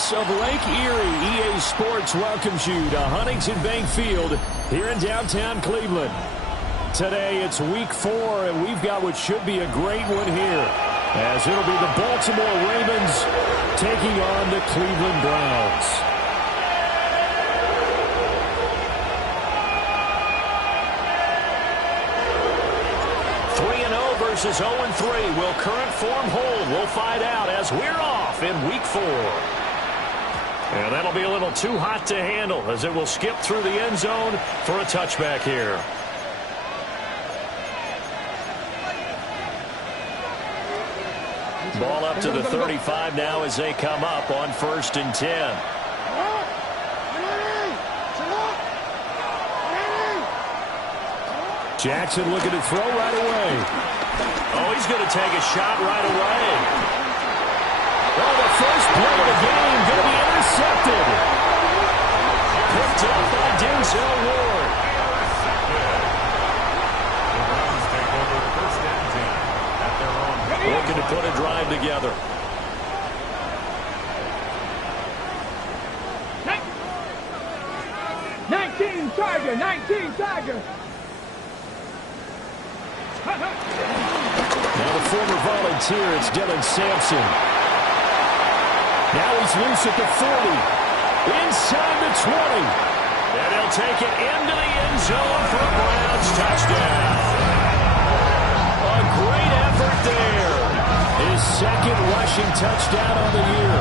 voice of Lake Erie, EA Sports welcomes you to Huntington Bank Field here in downtown Cleveland. Today it's week 4, and we've got what should be a great one here, as it'll be the Baltimore Ravens taking on the Cleveland Browns. Versus 0-3. Will current form hold? We'll find out as we're off in week 4. And that'll be a little too hot to handle as it will skip through the end zone for a touchback here. Ball up to the 35 now as they come up on 1st and 10. Jackson looking to throw right away. Oh, he's going to take a shot right away. Oh, the first play of the game going to be intercepted. Picked up by Denzel Ward. Looking to put a drive together. Tiger. Now the former volunteer, it's Dylan Sampson. Now he's loose at the 40. Inside the 20. And he'll take it into the end zone for a Browns touchdown. A great effort there. His second rushing touchdown on the year.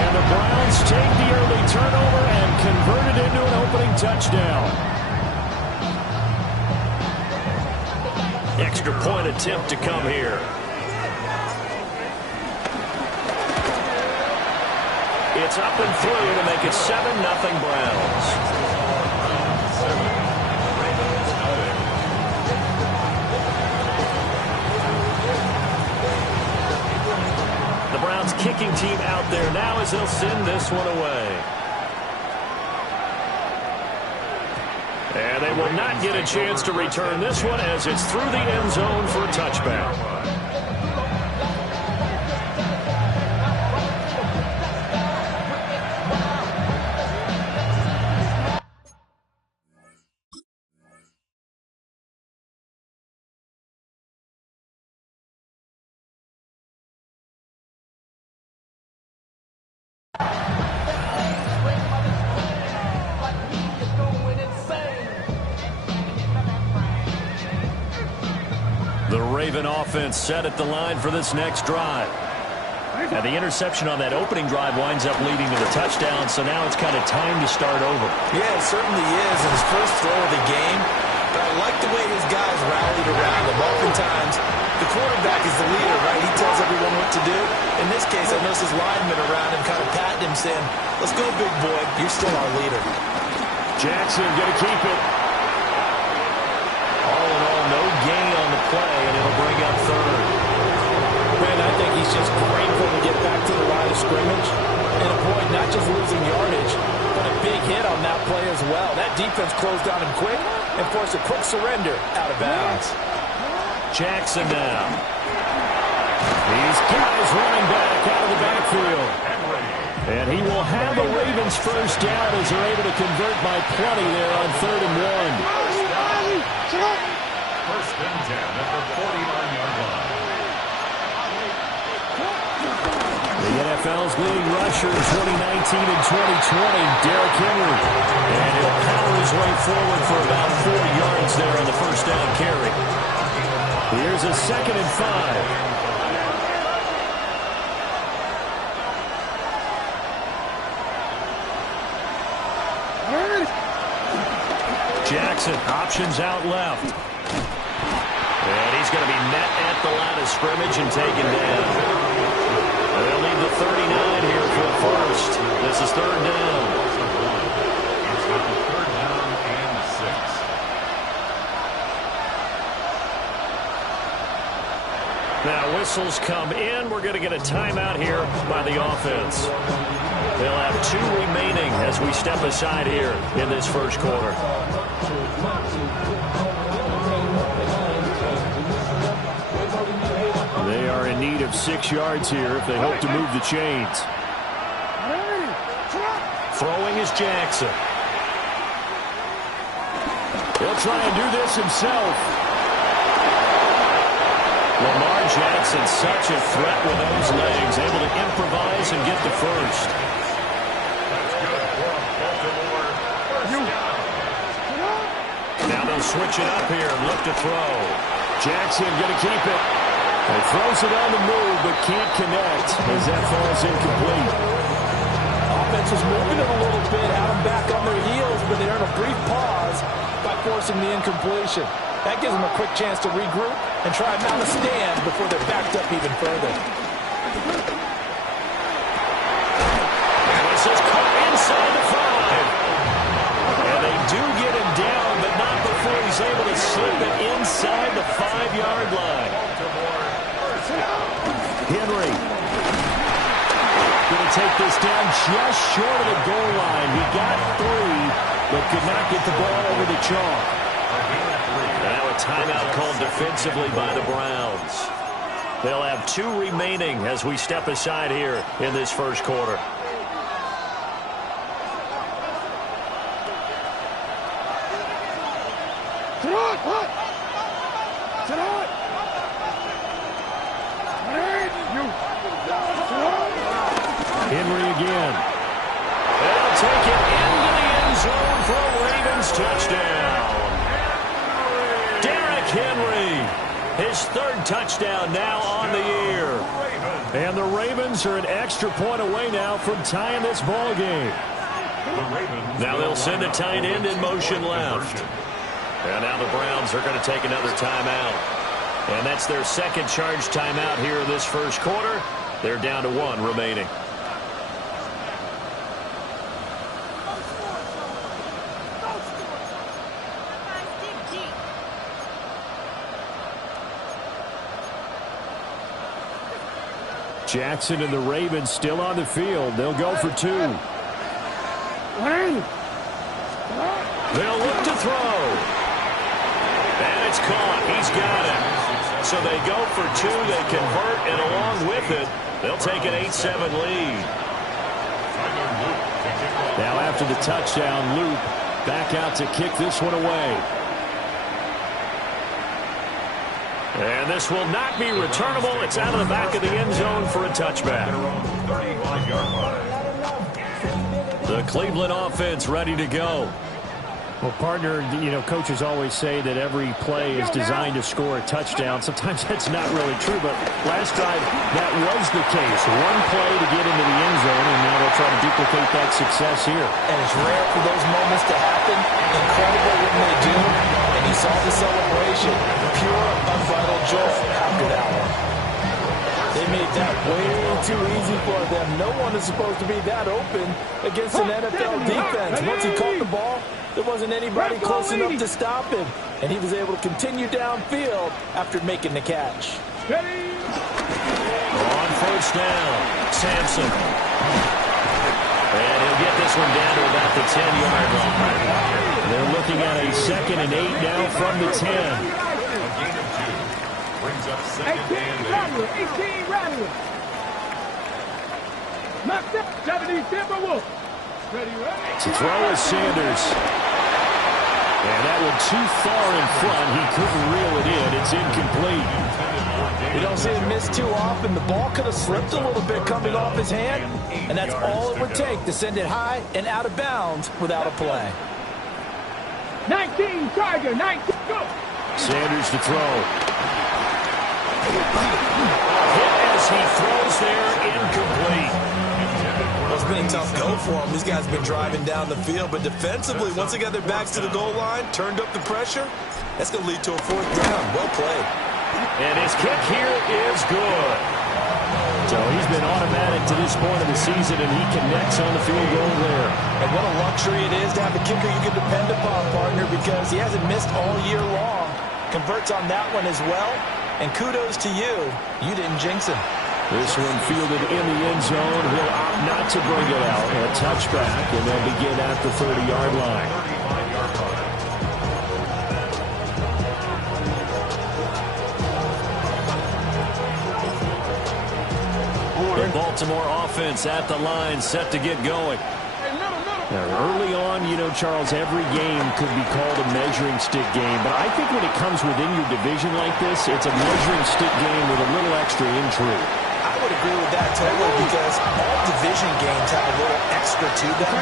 And the Browns take the early turnover and convert it into an opening touchdown. Extra point attempt to come here. It's up and through to make it 7-0 Browns. The Browns kicking team out there now as they'll send this one away. And they will not get a chance to return this one as it's through the end zone for a touchback. The Raven offense set at the line for this next drive. And the interception on that opening drive winds up leading to the touchdown, so now it's kind of time to start over. Yeah, it certainly is in his first throw of the game. But I like the way his guys rallied around him. Oftentimes, the quarterback is the leader, right? He tells everyone what to do. In this case, I noticed his linemen around him kind of patting him, saying, "Let's go, big boy. You're still our leader." Jackson going to keep it. All in all, no gain on the play, and it'll bring up third. Man, I think he's just grateful to get back to the line of scrimmage and avoid not just losing yardage, but a big hit on that play as well. That defense closed on him quick and forced a quick surrender out of bounds. Jackson now. These guys running back out of the backfield. And he will have the Ravens first down as they're able to convert by plenty there on 3rd and 1. First and 10 at the 49-yard line. The NFL's leading rusher in 2019 and 2020, Derrick Henry. And he'll power his way forward for about 40 yards there on the first down carry. Here's a 2nd and 5. Jackson, options out left. And he's going to be met at the line of scrimmage and taken down. They'll need the 39 here for a first. This is 3rd down. It's got the 3rd down and 6. Now whistles come in. We're going to get a timeout here by the offense. They'll have 2 remaining as we step aside here in this first quarter. They are in need of 6 yards here if they hope to move the chains. Throwing is Jackson. He'll try and do this himself. Lamar Jackson, such a threat with those legs, able to improvise and get the first. Now they'll switch it up here and look to throw. Jackson going to keep it. He throws it on the move, but can't connect as that falls incomplete. Offense was moving it a little bit, had them back on their heels, but they earned a brief pause by forcing the incompletion. That gives them a quick chance to regroup and try and mount a stand before they're backed up even further. And this is caught inside the 5. And they do get him down, but not before he's able to slip it inside the 5-yard line. Henry going to take this down just short of the goal line. He got 3, but could not get the ball over the chalk. Now a timeout called defensively by the Browns. They'll have 2 remaining as we step aside here in this first quarter. Henry again. They'll take it into the end zone for a Ravens touchdown. Derrick Henry, his 3rd touchdown now on the year. And the Ravens are an extra point away now from tying this ball game. Now they'll send a tight end in motion left. And now the Browns are going to take another timeout. And that's their 2nd charge timeout here in this first quarter. They're down to 1 remaining. Jackson and the Ravens still on the field. They'll go for 2. They'll look to throw. And it's caught. He's got it. So they go for 2. They convert, and along with it, they'll take an 8-7 lead. Now after the touchdown, Luke back out to kick this one away. And this will not be returnable. It's out of the back of the end zone for a touchback. The Cleveland offense ready to go. Well, partner, coaches always say that every play is designed to score a touchdown. Sometimes that's not really true, but last drive, that was the case. 1 play to get into the end zone, and now they'll try to duplicate that success here. And it's rare for those moments to happen. Incredible when they do. And you saw the celebration. Pure, unbridled joy after that one. They made that way too easy for them. No one is supposed to be that open against an NFL defense. Once he caught the ball, there wasn't anybody close enough to stop him. And he was able to continue downfield after making the catch. On first down, Sampson. And he'll get this one down to about the 10-yard line. They're looking at a 2nd and 8 now from the 10. Brings up 2nd and 8. To throw is Sanders. And that one too far in front. He couldn't reel it in. It's incomplete. You don't see him miss too often. The ball could have slipped a little bit coming off his hand, and that's all it would take to send it high and out of bounds without a play. 19, Charger, 19, go! Sanders to throw. Hit as he throws there, incomplete. Well, it's been a tough go for him. These guys have been driving down the field, but defensively, once they got their backs to the goal line, turned up the pressure, that's going to lead to a 4th down. Well played. And his kick here is good. So he's been automatic to this point of the season, and he connects on the field goal there. And what a luxury it is to have a kicker you can depend upon, partner, because he hasn't missed all year long. Converts on that one as well. And kudos to you. You didn't jinx him. This one fielded in the end zone. He'll opt not to bring it out. A touchback, and they'll begin at the 30-yard line. The Baltimore offense at the line, set to get going. Hey, little Early on, you know, Charles, every game could be called a measuring stick game. But I think when it comes within your division like this, it's a measuring stick game with a little extra intrigue. I would agree with that totally because all division games have a little extra to them.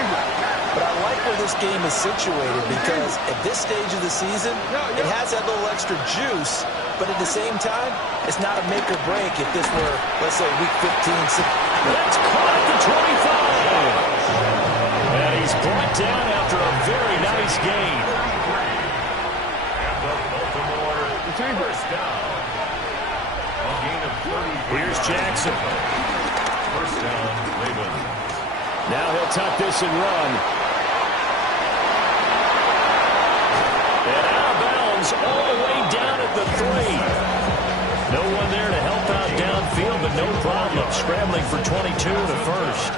But I like where this game is situated because at this stage of the season, it has that little extra juice. But at the same time, it's not a make or break if this were, let's say, week 15. That's caught at the 25. And he's brought down after a very nice gain. And the Baltimore first down. A gain of 30. Here's Jackson. First down, Ravens. Now he'll tuck this and run. And out of bounds all the way down at the 3. No one there to help out downfield, but no problem. Scrambling for 22 to first.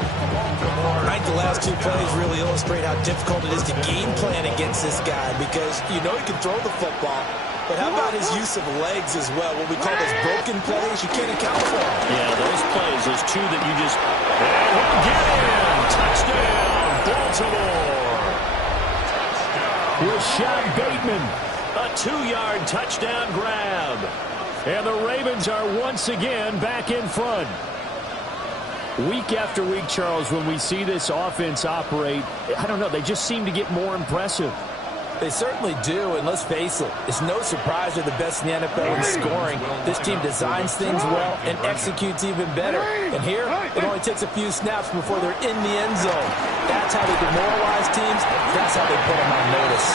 I think the last two plays really illustrate how difficult it is to game plan against this guy because you know he can throw the football, but how about his use of legs as well? What we call those broken plays, you can't account for. Yeah, those plays, those two that you just... And he'll get in! Touchdown, Baltimore! Rashad Bateman, a 2-yard touchdown grab. And the Ravens are once again back in front. Week after week, Charles, when we see this offense operate, I don't know, they just seem to get more impressive. They certainly do, and let's face it, it's no surprise they're the best in the NFL in scoring. This team designs things well and executes even better. And here, it only takes a few snaps before they're in the end zone. That's how they demoralize teams. That's how they put them on notice.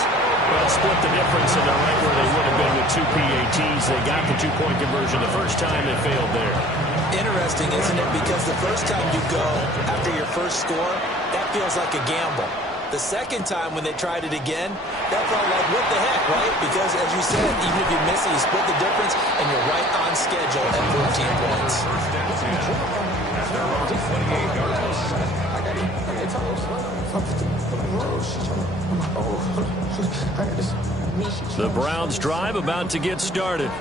Well, split the difference, and they're right where they would have been with 2 PATs. They got the 2-point conversion the first time. They failed there. Interesting, isn't it? Because the first time you go after your first score, that feels like a gamble. The second time when they tried it again, that felt like, what the heck, right? Because, as you said, even if you miss it, you split the difference, and you're right on schedule at 14 points. The Browns drive about to get started.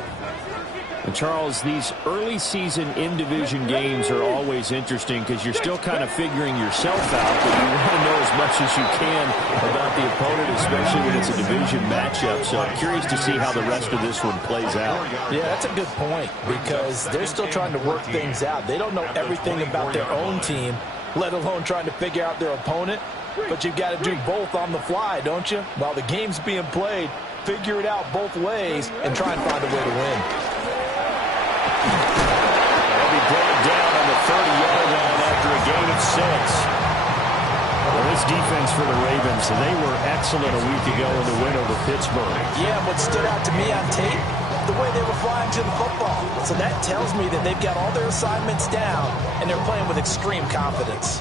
And Charles, these early season in-division games are always interesting because you're still kind of figuring yourself out, but you want to know as much as you can about the opponent, especially when it's a division matchup. So I'm curious to see how the rest of this one plays out. Yeah, that's a good point because they're still trying to work things out. They don't know everything about their own team, let alone trying to figure out their opponent. But you've got to do both on the fly, don't you? While the game's being played, figure it out both ways and try and find a way to win. They'll be brought down on the 30-yard line after a gain of 6. Well, this defense for the Ravens, they were excellent a week ago in the win over Pittsburgh. Yeah, what stood out to me on tape, the way they were flying to the football. So that tells me that they've got all their assignments down, and they're playing with extreme confidence.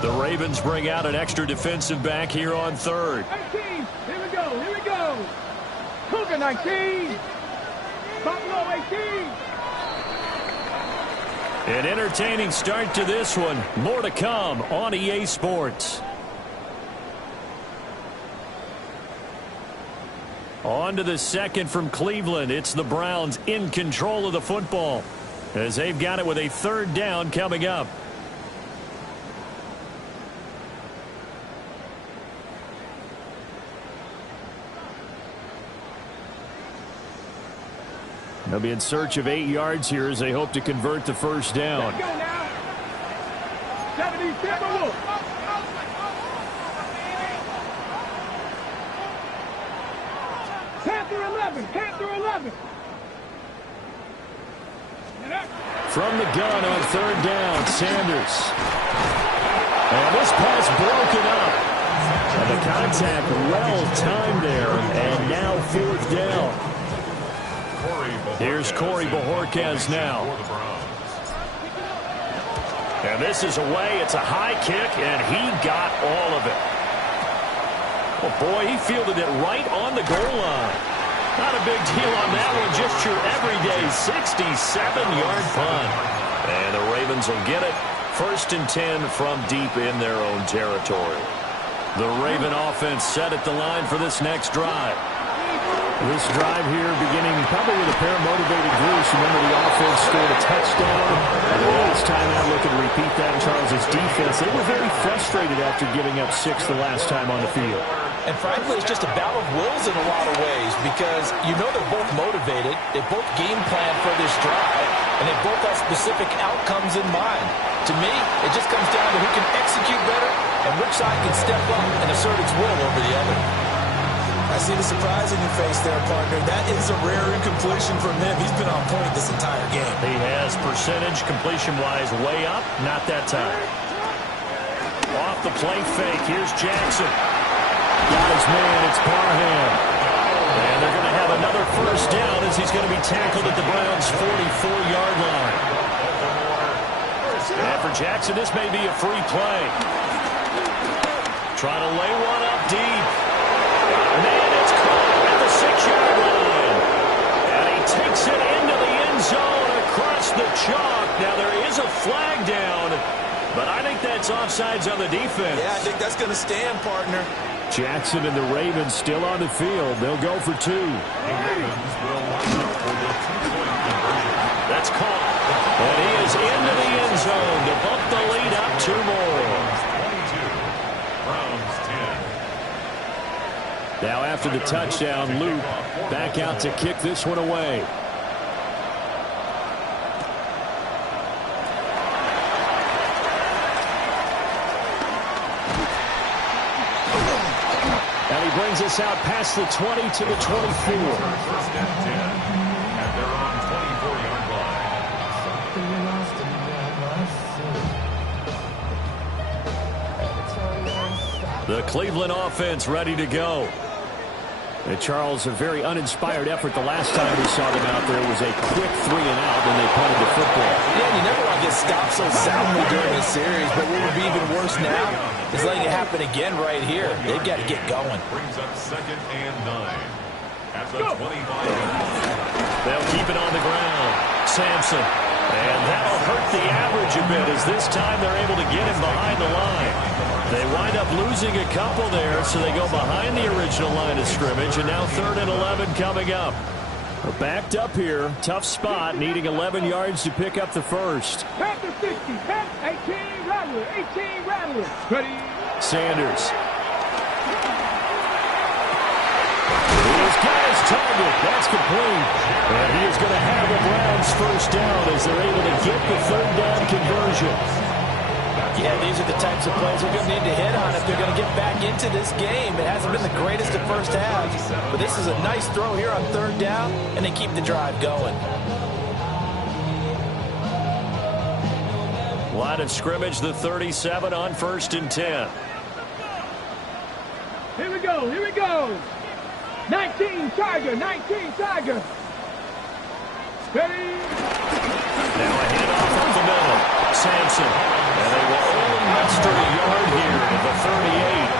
The Ravens bring out an extra defensive back here on third. 18, here we go, here we go. Cougar 19, Buffalo 18. An entertaining start to this one. More to come on EA Sports. On to the second from Cleveland. It's the Browns in control of the football as they've got it with a 3rd down coming up. They'll be in search of 8 yards here as they hope to convert the first down. Let's go now. 77 Wolf. 10 through 11, 10 through 11. From the gun on 3rd down, Sanders. And this pass broken up. And the contact well timed there. And now 4th down. Here's Corey Bojorquez now. And this is away. It's a high kick, and he got all of it. Oh, boy, he fielded it right on the goal line. Not a big deal on that one. Just your everyday 67-yard punt. And the Ravens will get it. 1st and 10 from deep in their own territory. The Raven offense set at the line for this next drive. This drive here beginning probably with a pair of motivated Bruce. Remember, the offense scored a touchdown. And the last time out looking to repeat that, Charles' defense, they were very frustrated after giving up 6 the last time on the field. And frankly, it's just a battle of wills in a lot of ways because you know they're both motivated, they both game plan for this drive, and they both have specific outcomes in mind. To me, it just comes down to who can execute better and which side can step up and assert its will over the other. I see the surprise in your face there, partner. That is a rare incompletion from him. He's been on point this entire game. He has percentage completion-wise way up, not that time. Off the play fake, here's Jackson. Got his man, it's Parham. And they're going to have another first down as he's going to be tackled at the Browns' 44-yard line. And for Jackson, this may be a free play. Trying to lay one up deep. Man, it's caught at the 6-yard line. And he takes it into the end zone across the chalk. Now, there is a flag down, but I think that's offsides on the defense. Yeah, I think that's going to stand, partner. Jackson and the Ravens still on the field. They'll go for 2. The Ravens will line up for the 2-point conversion. That's caught. And he is into the end zone to bump the lead up 2 more. Browns 10. Now after the touchdown, Luke back out to kick this one away. Brings us out past the 20 to the 24. First and 10 at their own 24-yard line. The Cleveland offense ready to go. And Charles, a very uninspired effort the last time we saw them out there. It was a quick 3-and-out when they punted the football. Yeah, you never want to get stopped so soundly during this series, but what would be even worse now is letting it happen again right here. They've got to get going. Brings up 2nd and 9 at the 25-yard line. They'll keep it on the ground. Sampson. And that'll hurt the average a bit as this time they're able to get him behind the line. They wind up losing a couple there, so they go behind the original line of scrimmage, and now 3rd and 11 coming up. We're backed up here. Tough spot, needing 11 yards to pick up the first. Panther 60, 18 Rattler, 18 Rattler. Ready. Sanders. He's got his target. That's complete. And he is going to have the Browns first down as they're able to get the 3rd down conversion. Yeah, these are the types of plays they're going to need to hit on if they're going to get back into this game. It hasn't been the greatest of first halves, but this is a nice throw here on 3rd down, and they keep the drive going. Line of scrimmage, the 37 on 1st and 10. Here we go, here we go. 19 Tiger, 19 Tiger. Ready. Now a handoff up the middle. Sampson. And they will only muster a yard here at the 38.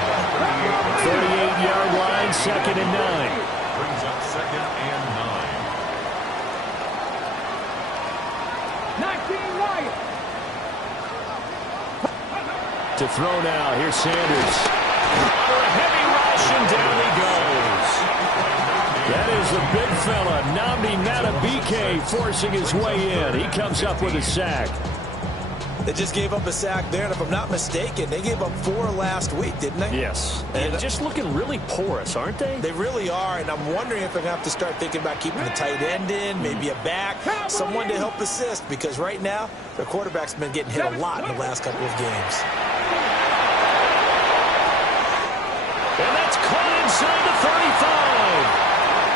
38-yard line, 2nd and 9. Brings up 2nd and 19 Wyatt. To throw now. Here's Sanders. Under a heavy rush, and down he goes. That is the big fella, Nnamdi Madubuike, forcing his way in. He comes up with a sack. They just gave up a sack there, and if I'm not mistaken, they gave up 4 last week, didn't they? Yes. And just looking really porous, aren't they? They really are, and I'm wondering if they're going to have to start thinking about keeping the tight end in, maybe a back, someone to help assist, because right now, their quarterback's been getting hit a lot in the last couple of games. And that's caught inside the 35.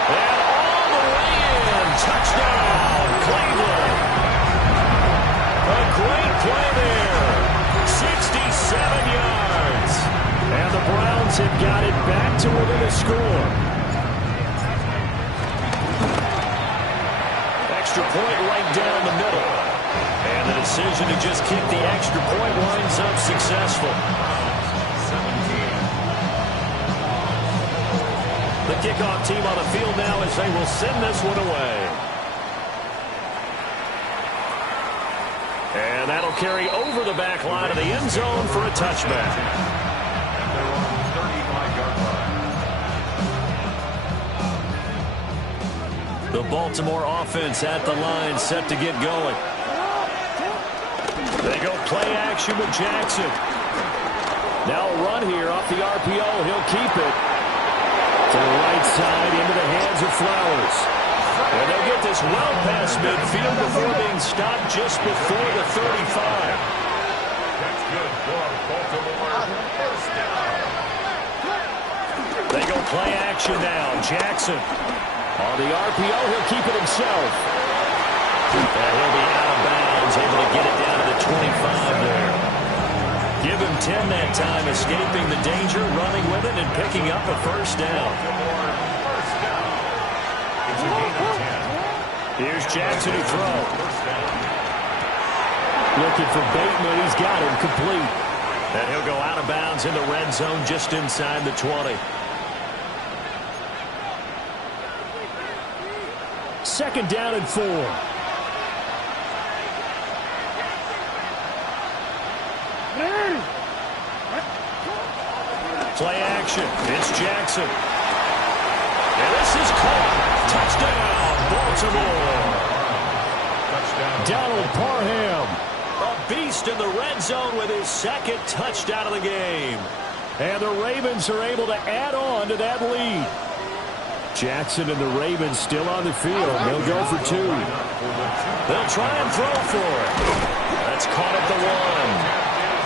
And all the way in. Touchdown, Cleveland. A great play there. 67 yards. And the Browns have got it back to within a score. Extra point right down the middle. And the decision to just kick the extra point winds up successful. The kickoff team on the field now as they will send this one away. And that'll carry over the back line of the end zone for a touchback. And they're on the 35-yard line. The Baltimore offense at the line, set to get going. They go play action with Jackson. Now a run here off the RPO. He'll keep it. To the right side, into the hands of Flowers. And they'll get this well past midfield before being stopped just before the 35. That's good for Baltimore. First down. They go play action now. Jackson on the RPO. He'll keep it himself. And he'll be out of bounds, able to get it down to the 25 there. Give him 10 that time, escaping the danger, running with it, and picking up a first down. First down. It's a gain of 10. Here's Jackson to throw. Looking for Bateman. He's got him complete. And he'll go out of bounds in the red zone just inside the 20. Second down and 4. Play action. It's Jackson. And this is caught. Touchdown, Baltimore. Touchdown. Donald Parham. A beast in the red zone with his second touchdown of the game. And the Ravens are able to add on to that lead. Jackson and the Ravens still on the field. They'll go for 2. They'll try and throw for it. That's caught at the 1.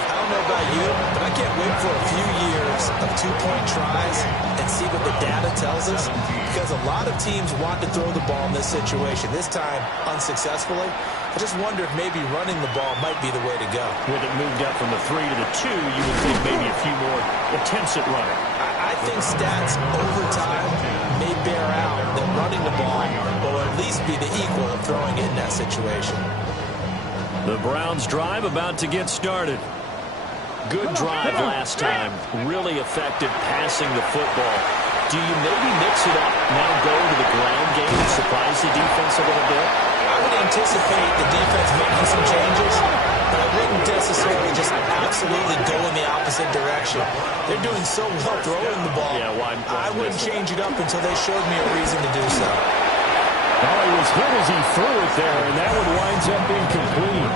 I don't know about you, but I can't wait for a few years of 2-point tries and see what the data tells us, because a lot of teams want to throw the ball in this situation. This time, unsuccessfully. I just wonder if maybe running the ball might be the way to go. With it moved up from the 3 to the 2, you would think maybe a few more attempts at running. I think stats over time may bear out that running the ball will at least be the equal of throwing it in that situation. The Browns drive about to get started. Good drive last time. Really effective passing the football. Do you maybe mix it up, now go to the ground game and surprise the defense a little bit? I would anticipate the defense making some changes, but I wouldn't necessarily just absolutely go in the opposite direction. They're doing so well throwing the ball. Yeah, I wouldn't change it up until they showed me a reason to do so. Oh, he was hit as he threw it there, and that one winds up incomplete.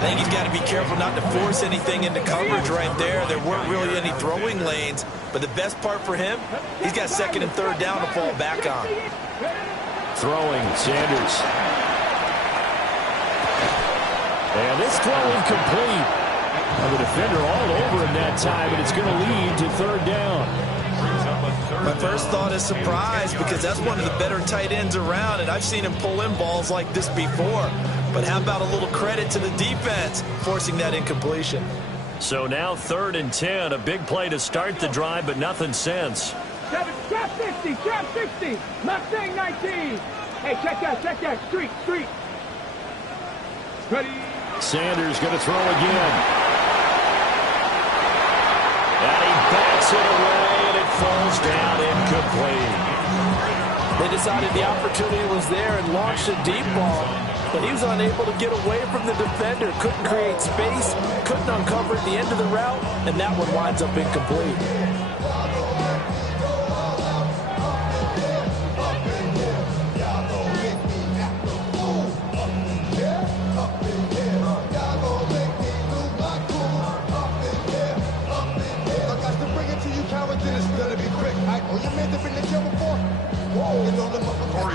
I think he's got to be careful not to force anything into coverage right there. There weren't really any throwing lanes, but the best part for him, he's got second and third down to fall back on. Throwing, Sanders. And this throw incomplete. The defender all over him that time, and it's going to lead to third down. My first thought is surprise, because that's one of the better tight ends around, and I've seen him pull in balls like this before. But how about a little credit to the defense forcing that incompletion? So now 3rd and 10, a big play to start the drive, but nothing since. Trap 60, trap 60, Mustang 19. Hey, check that, street. Ready? Sanders going to throw again. And he bats it away, and it falls down incomplete. They decided the opportunity was there and launched a deep ball, but he was unable to get away from the defender. Couldn't create space, couldn't uncover at the end of the route, and that one winds up incomplete.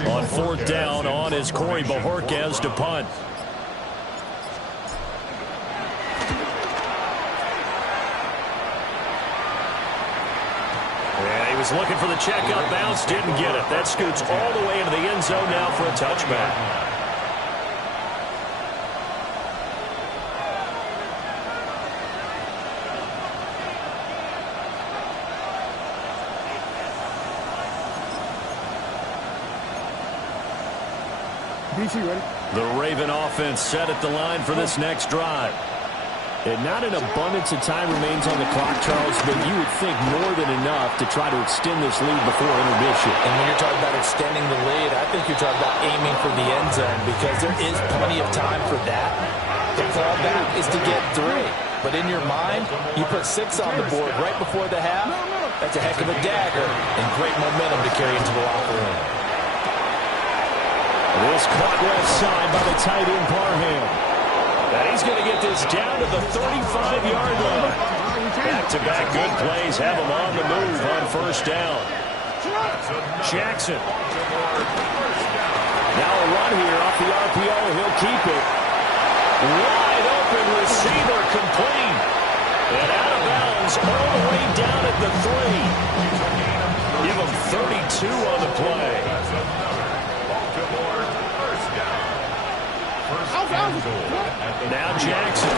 On 4th down, on is Corey Bajorquez to punt. Yeah, he was looking for the checkup bounce, didn't get it. That scoots all the way into the end zone now for a touchback. The Raven offense set at the line for this next drive. And not an abundance of time remains on the clock, Charles, but you would think more than enough to try to extend this lead before intermission. And when you're talking about extending the lead, I think you're talking about aiming for the end zone, because there is plenty of time for that. The fallback is to get 3. But in your mind, you put 6 on the board right before the half. That's a heck of a dagger and great momentum to carry into the locker room. This caught left side by the tight end Parham. And he's going to get this down to the 35-yard line. Back-to-back good plays have him on the move on first down. Jackson. Now a run here off the RPO. He'll keep it. Wide open receiver complete. And out of bounds all the way down at the 3. Give him 32 on the play. Now Jackson.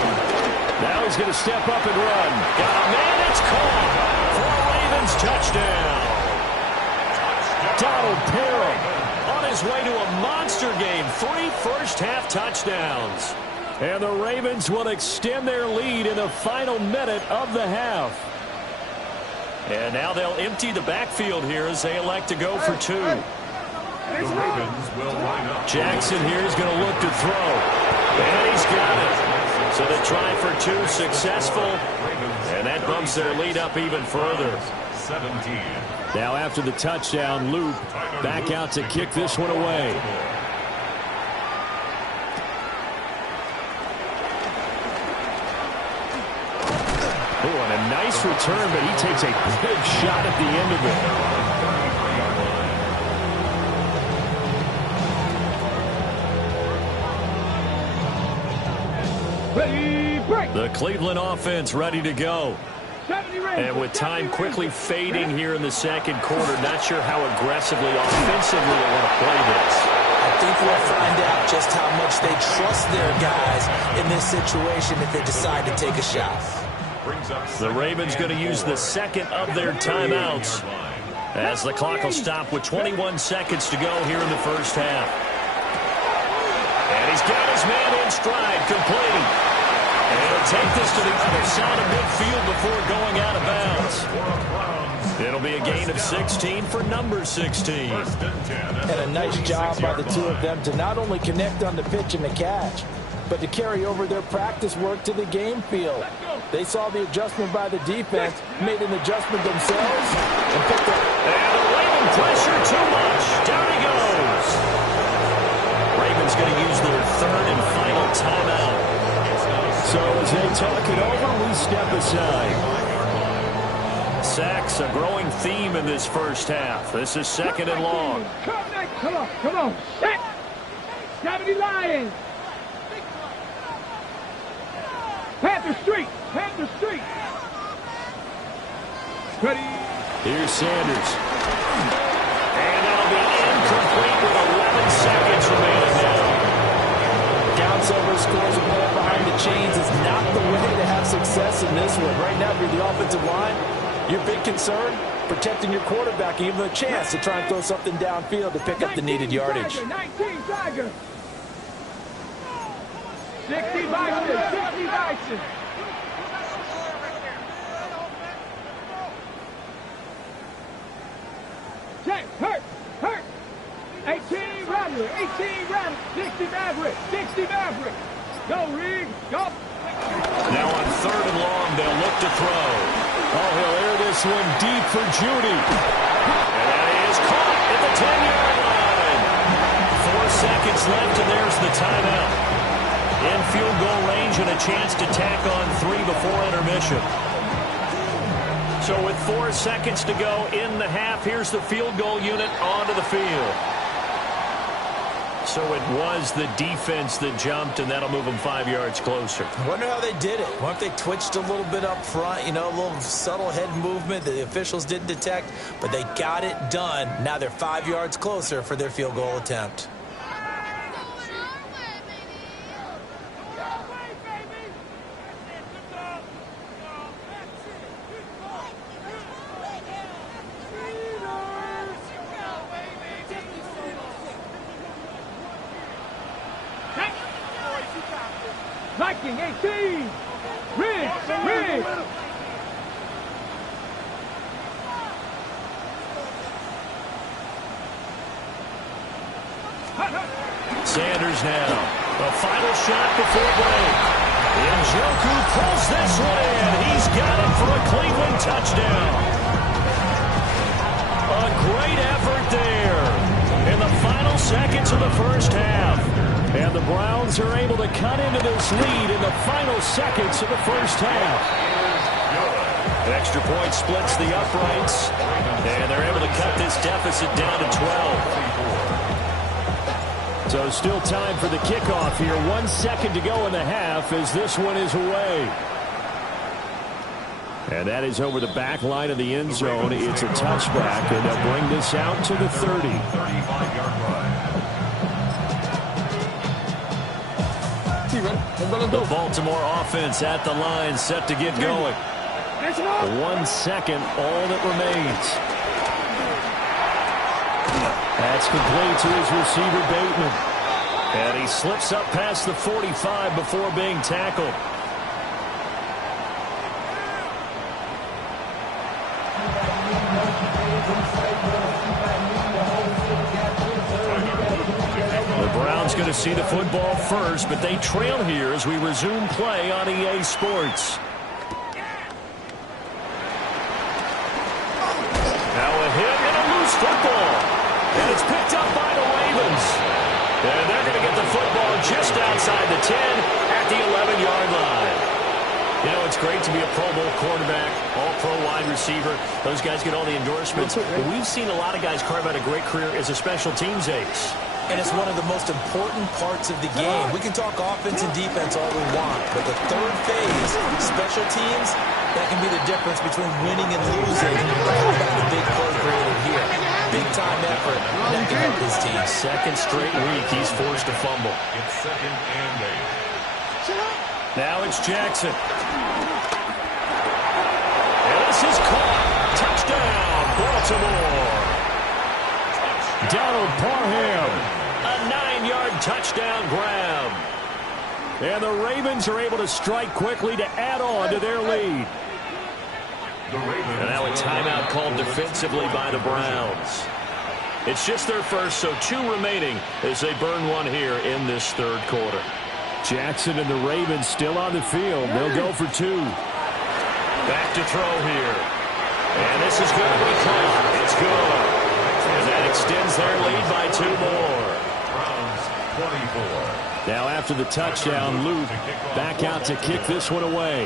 Now he's going to step up and run. Got a man. It's caught for a Ravens touchdown. Donald Parham on his way to a monster game. 3 first-half touchdowns. And the Ravens will extend their lead in the final minute of the half. And now they'll empty the backfield here as they elect to go for 2. The Ravens will line up. Jackson here is going to look to throw. And he's got it. So the try for 2 successful. And that bumps their lead up even further. 17. Now after the touchdown, Loop back out to kick this one away. Oh, and a nice return, but he takes a big shot at the end of it. Ready, break. The Cleveland offense ready to go. And with time quickly fading here in the second quarter, not sure how aggressively, offensively they want to play this. I think we'll find out just how much they trust their guys in this situation if they decide to take a shot. The Ravens going to use the second of their timeouts as the clock will stop with 21 seconds to go here in the first half. And he's got his man in stride, complete. And he'll take this to the other side of midfield before going out of bounds. It'll be a gain of 16 for number 16. And a nice job by the two of them to not only connect on the pitch and the catch, but to carry over their practice work to the game field. They saw the adjustment by the defense, made an adjustment themselves, and picked up. And the Raven pressure too much. Down he goes. Ravens going to use their third and final timeout. So as they talk it over, we step aside. Sacks, a growing theme in this first half. This is second and long. Come on. Set. 70 Lions. Panther Street. Ready. Here's Sanders. And that'll be incomplete with 11 seconds remaining now. Down several scores and playing behind the chains is not the way to have success in this one. Right now, if you're the offensive line, your big concern, protecting your quarterback, and even a chance to try and throw something downfield to pick up the needed yardage. 19 Tiger. 60 Bison. Check, hurt. 18 Rattler. 60 Maverick. Go, Reed, go. Now on third and long, they'll look to throw. Oh, he'll air this one deep for Judy. And that is caught at the 10-yard line. 4 seconds left, and there's the timeout. In field goal range and a chance to tack on 3 before intermission. So with 4 seconds to go in the half, here's the field goal unit onto the field. So it was the defense that jumped, and that'll move them 5 yards closer. I wonder how they did it. Wonder if they twitched a little bit up front, a little subtle head movement that the officials didn't detect, but they got it done. Now they're 5 yards closer for their field goal attempt. Viking 18. Rig. Sanders now. The final shot before break. Njoku pulls this one in. He's got it for a Cleveland touchdown. A great effort there in the final seconds of the first half. And the Browns are able to cut into this lead in the final seconds of the first half. Extra point splits the uprights, and they're able to cut this deficit down to 12. So still time for the kickoff here. 1 second to go in the half as this one is away. And that is over the back line of the end zone. It's a touchback, and they'll bring this out to the 30. 35-yard line. The Baltimore offense at the line, set to get going. 1 second, all that remains. That's complete to his receiver, Bateman. And he slips up past the 45 before being tackled. The Browns going to see the football first, but they trail here as we resume play on EA Sports. Football, and it's picked up by the Ravens. And they're going to get the football just outside the 10 at the 11-yard line. You know, it's great to be a Pro Bowl quarterback, all-pro wide receiver. Those guys get all the endorsements. But we've seen a lot of guys carve out a great career as a special teams ace. And it's one of the most important parts of the game. We can talk offense and defense all we want, but the third phase, special teams, that can be the difference between winning and losing. How about the big play created here? Big-time effort. That can help his team. Second straight week, he's forced to fumble. It's 2nd and 8. Now it's Jackson. And this is caught. Touchdown, Baltimore. Donald Parham. A 9-yard touchdown grab. And the Ravens are able to strike quickly to add on to their lead. And now a timeout called defensively by the Browns. It's just their first, so 2 remaining as they burn one here in this third quarter. Jackson and the Ravens still on the field. They'll go for 2. Back to throw here. And this is going to be caught. It's good. And that extends their lead by 2 more. Browns 24. Now after the touchdown, Luke back out to kick this one away.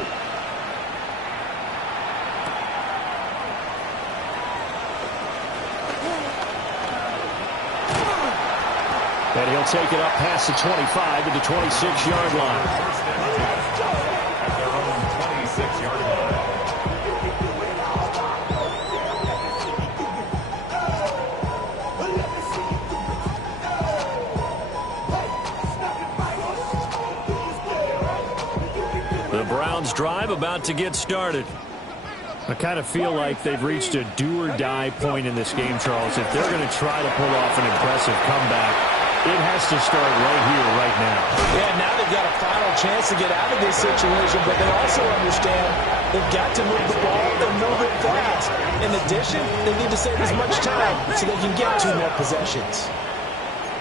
And he'll take it up past the 25 to the 26-yard line. First and 10 at their own 26-yard line. The Browns drive about to get started. I kind of feel like they've reached a do-or-die point in this game, Charles. If they're going to try to pull off an impressive comeback, it has to start right here, right now. Yeah, now they've got a final chance to get out of this situation, but they also understand they've got to move the ball and move it fast. In addition, they need to save as much time so they can get 2 more possessions.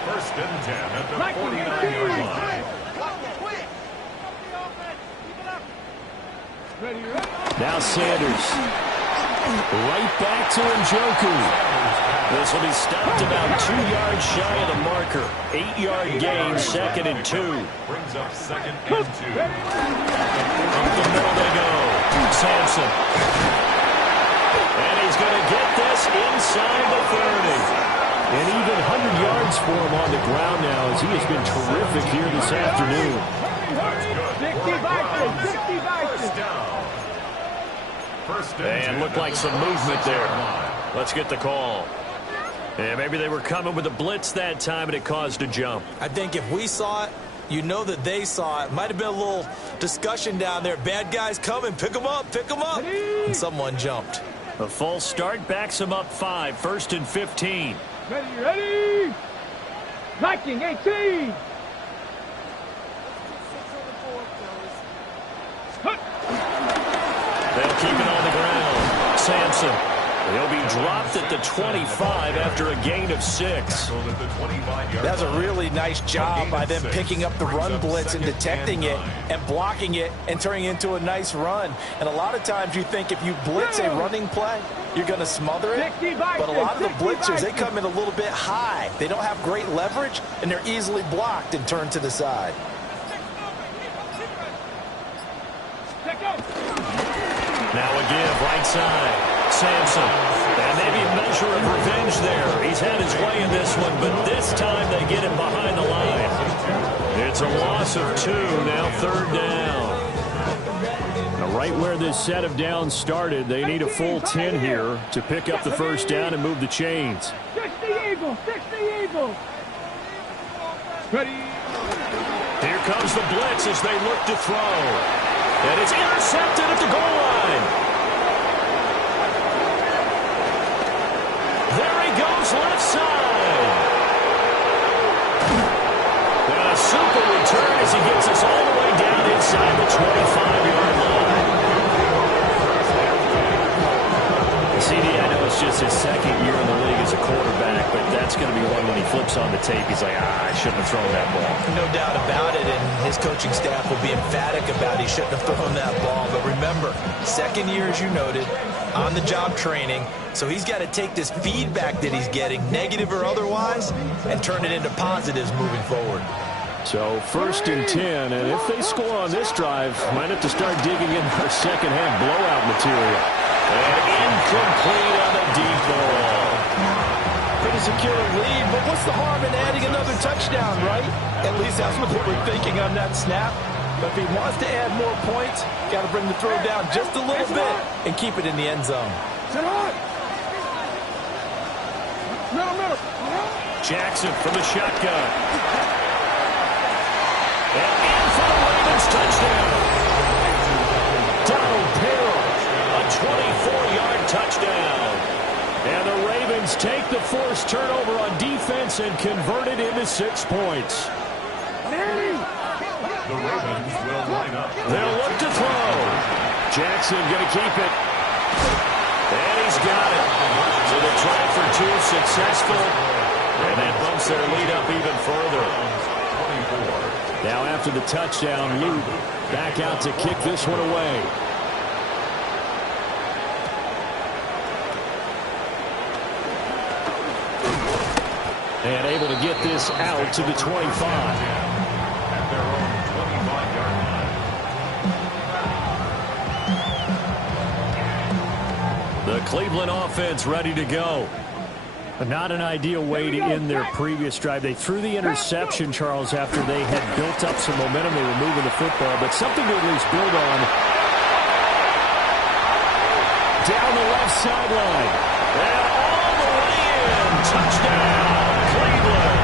First and 10 at the 49-yard line. Now Sanders. Right back to Njoku. This will be stopped about 2 yards shy of the marker. 8-yard gain, 2nd and 2. Brings up 2nd and 2. Up the middle they go. Sampson. And he's going to get this inside the 30. And even 100 yards for him on the ground now as he has been terrific here this afternoon. First down. First And looked like some movement there. Let's get the call. Yeah, maybe they were coming with a blitz that time and it caused a jump. I think if we saw it, you know that they saw it. Might have been a little discussion down there. Bad guys coming. Pick them up. Pick them up. And someone jumped. A false start backs him up 5. 1st and 15. Ready. Viking 18. They'll keep it on the ground. Sampson. He'll be dropped at the 25 after a gain of 6. That's a really nice job by them picking up the run blitz and detecting it and blocking it and turning it into a nice run. And a lot of times you think if you blitz a running play, you're going to smother it. But a lot of the blitzers, they come in a little bit high. They don't have great leverage, and they're easily blocked and turned to the side. Now a give, right side. Sampson. And maybe a measure of revenge there. He's had his way in this one, but this time they get him behind the line. It's a loss of 2, now 3rd down. Now right where this set of downs started, they need a full 10 here to pick up the first down and move the chains. 60 Eagles, 60 Eagles. Ready. Here comes the blitz as they look to throw. And it's intercepted at the goal line. There he goes, left side. And a super return as he gets us all the way down inside the 25-yard line. CD, I know it's just his 2nd year in the league as a quarterback, but that's going to be one when he flips on the tape. He's like, I shouldn't have thrown that ball. No doubt about it, and his coaching staff will be emphatic about he shouldn't have thrown that ball. But remember, 2nd year, as you noted, on-the-job training, so he's got to take this feedback that he's getting, negative or otherwise, and turn it into positives moving forward. So 1st and 10, and if they score on this drive, might have to start digging in their second-half blowout material. And incomplete on the deep ball. Pretty secure lead, but what's the harm in adding another touchdown, right? At least that's what they were thinking on that snap. But if he wants to add more points, got to bring the throw down just a little bit and keep it in the end zone. Middle. Jackson from the shotgun. And in for the Ravens touchdown. Donald Perrell, a 24-yard touchdown. And the Ravens take the forced turnover on defense and convert it into 6 points. The Ravens will line up. They'll look to throw. Jackson going to keep it. And he's got it. So the try for 2 successful. And that bumps their lead up even further. Now after the touchdown, Luke back out to kick this one away. And able to get this out to the 25. The Cleveland offense ready to go. Not an ideal way to end their previous drive. They threw the interception, Charles, after they had built up some momentum. They were moving the football, but something to at least build on. Down the left sideline. And all the way in. Touchdown, Cleveland.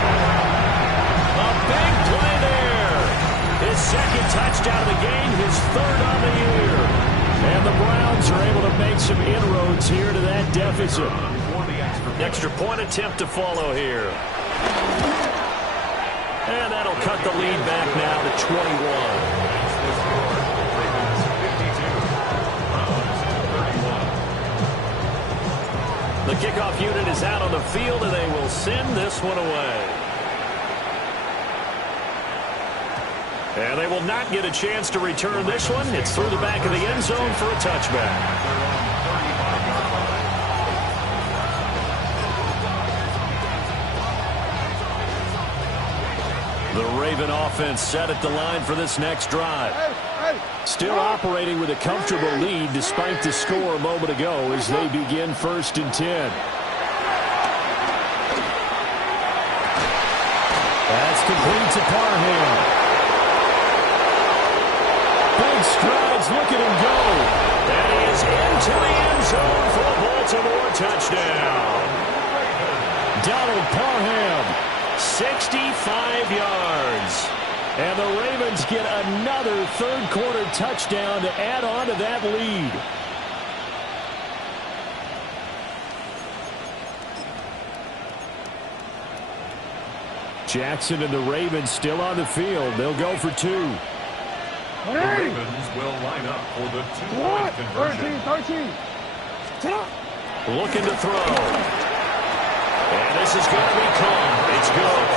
A big play there. His 2nd touchdown of the game, his 3rd on the year. And the Browns are able to make some inroads here to that deficit. Extra point attempt to follow here. And that'll cut the lead back now to 21. The kickoff unit is out on the field, and they will send this one away. And they will not get a chance to return this one. It's through the back of the end zone for a touchback. The Raven offense set at the line for this next drive. Still operating with a comfortable lead despite the score a moment ago as they begin 1st and 10. That's complete to Parham. Big strides, look at him go. And he is into the end zone for a Baltimore touchdown. Donald Parham. 65 yards. And the Ravens get another 3rd quarter touchdown to add on to that lead. Jackson and the Ravens still on the field. They'll go for 2. The Ravens will line up for the 2-point conversion. 13. Looking to throw. And this is going to be caught. It's good.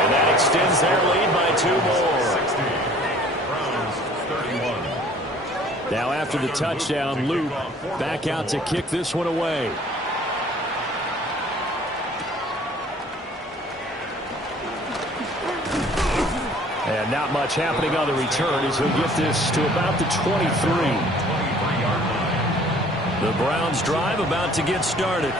And that extends their lead by 2 more. 60. Browns 31. Now after the touchdown, Luke back out to kick this one away. And not much happening on the return as he'll get this to about the 23. The Browns drive about to get started.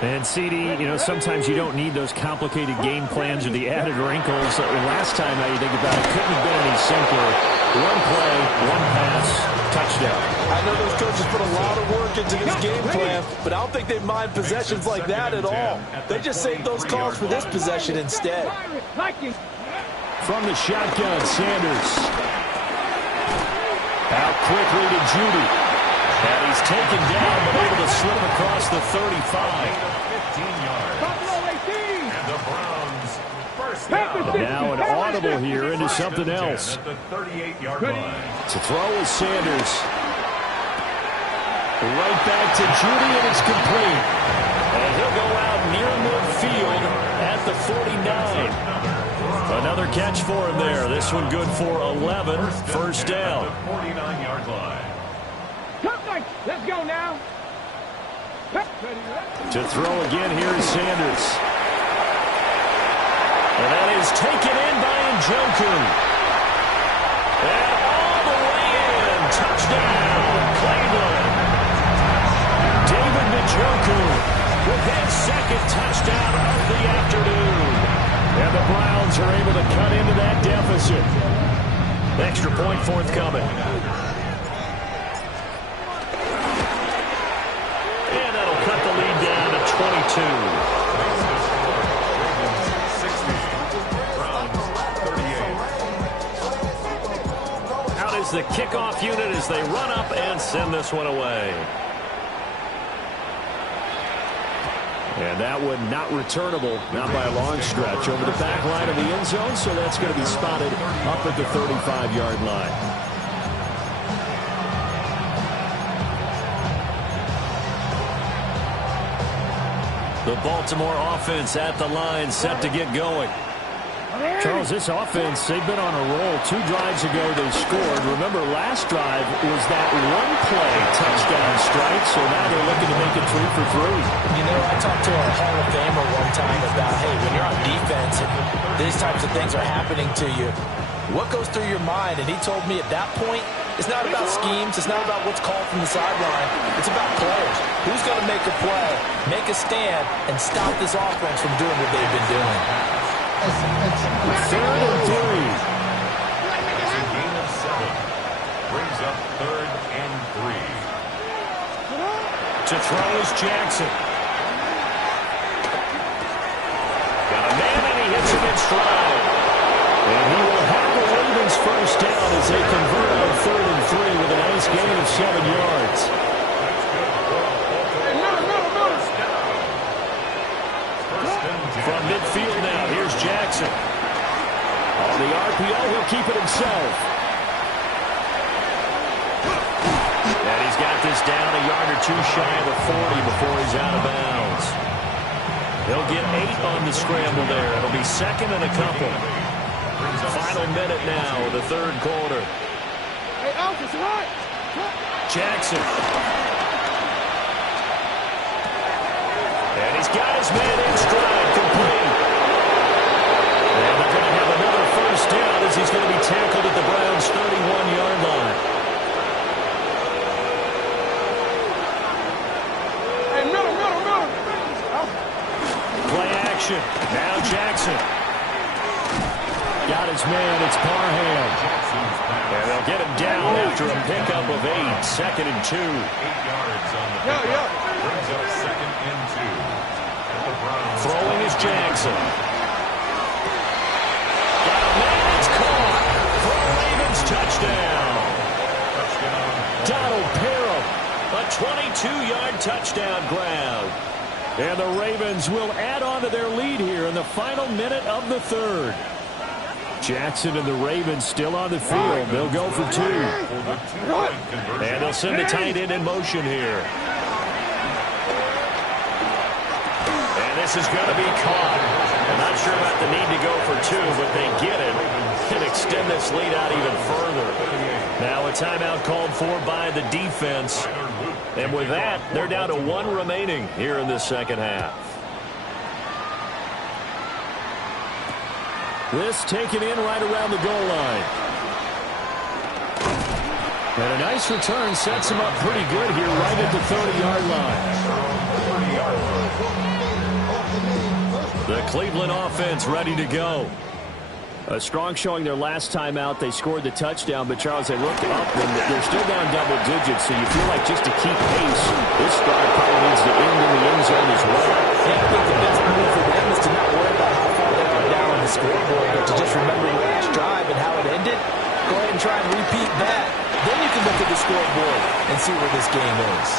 And CD, you know, sometimes you don't need those complicated game plans or the added wrinkles. Last time, now you think about it, couldn't have been any simpler. One play, one pass, touchdown. I know those coaches put a lot of work into this game plan, but I don't think they mind possessions like that at all. They just save those calls for this possession instead. From the shotgun, Sanders. Out quickly to Judy. And he's taken down, but able to slip across the 35. 15 yards. And the Browns first down. Now an audible here into something else. At the 38-yard line. To throw is Sanders. Right back to Judy, and it's complete. And he'll go out near midfield at the 49. Another catch for him there. This one good for 11. First down. 49-yard line. Let's go now. To throw again, here is Sanders. And that is taken in by Njoku. And all the way in. Touchdown, Cleveland. David Njoku with his second touchdown of the afternoon. And the Browns are able to cut into that deficit. Extra point forthcoming. And that'll cut the lead down to 22. Out is the kickoff unit as they run up and send this one away. And that one not returnable, not by a long stretch, over the back line of the end zone, so that's going to be spotted up at the 35-yard line. The Baltimore offense at the line, set to get going. Charles, this offense, they've been on a roll. 2 drives ago they scored. Remember, last drive was that one-play touchdown strike, so now they're looking to make it 3 for 3. You know, I talked to a Hall of Famer one time about, hey, when you're on defense and these types of things are happening to you, what goes through your mind? And he told me at that point, it's not about schemes. It's not about what's called from the sideline. It's about players. Who's going to make a play, make a stand, and stop this offense from doing what they've been doing? 3rd and 3. It's a gain of 7. Brings up 3rd and 3. To throw is Jackson. Got a man, and he hits him in stride. And he will have the Ravens first down as they convert on 3rd and 3 with a nice gain of 7 yards. From midfield now, here's Jackson. On the RPO, he'll keep it himself. And he's got this down a yard or 2 shy of the 40 before he's out of bounds. He'll get 8 on the scramble there. It'll be 2nd and a couple. Final minute now, the 3rd quarter. Jackson. And he's got his man in stride, complete. And they're going to have another first down as he's going to be tackled at the Browns' 31-yard line. Play action. Now Jackson. Got his man. It's Parham. And they'll get him down after a pickup of 8. 2nd and 2. 8 yards on the pickup. Brings up 2nd and 2. And the Browns throwing is Jackson. Got a man. It's caught for a Ravens touchdown. Donald Parham. A 22-yard touchdown grab. And the Ravens will add on to their lead here in the final minute of the 3rd. Jackson and the Ravens still on the field. They'll go for 2. And they'll send the tight end in motion here. this is going to be caught. I'm not sure about the need to go for two, but they get it and extend this lead out even further. Now a timeout called for by the defense. And with that, they're down to one remaining here in this second half. This taken in right around the goal line. And a nice return sets him up pretty good here right at the 30-yard line. The Cleveland offense ready to go. A strong showing their last time out. They scored the touchdown, but Charles, they looked up and they're still down double digits, so you feel like just to keep pace, this drive probably needs to end in the end zone as well. Yeah, I think the best move for them is to not worry about how far they are down on the scoreboard, but to just remember the last drive and how it ended. Go ahead and try and repeat that. Then you can look at the scoreboard and see where this game is.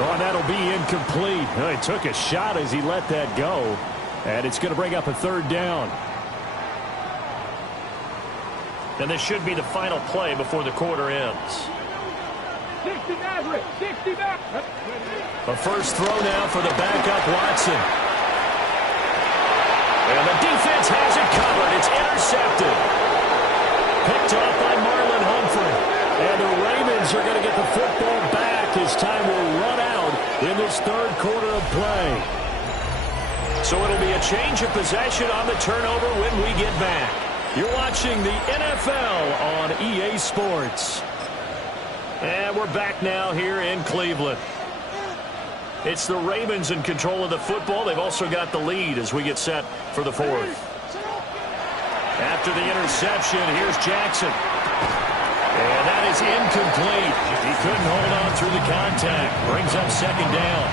Oh, that'll be incomplete. He took a shot as he let that go, and it's going to bring up a third down. And this should be the final play before the quarter ends. 60 Maverick, 60 Maverick. A first throw now for the backup Watson. And the defense has it covered. It's intercepted. Picked off by Marlon Humphrey. And the Ravens are going to get the football back as time will run out in this third quarter of play. So it'll be a change of possession on the turnover when we get back. You're watching the NFL on EA Sports. And we're back now here in Cleveland. It's the Ravens in control of the football. They've also got the lead as we get set for the fourth. After the interception, here's Jackson. And that is incomplete. He couldn't hold on through the contact. Brings up second down.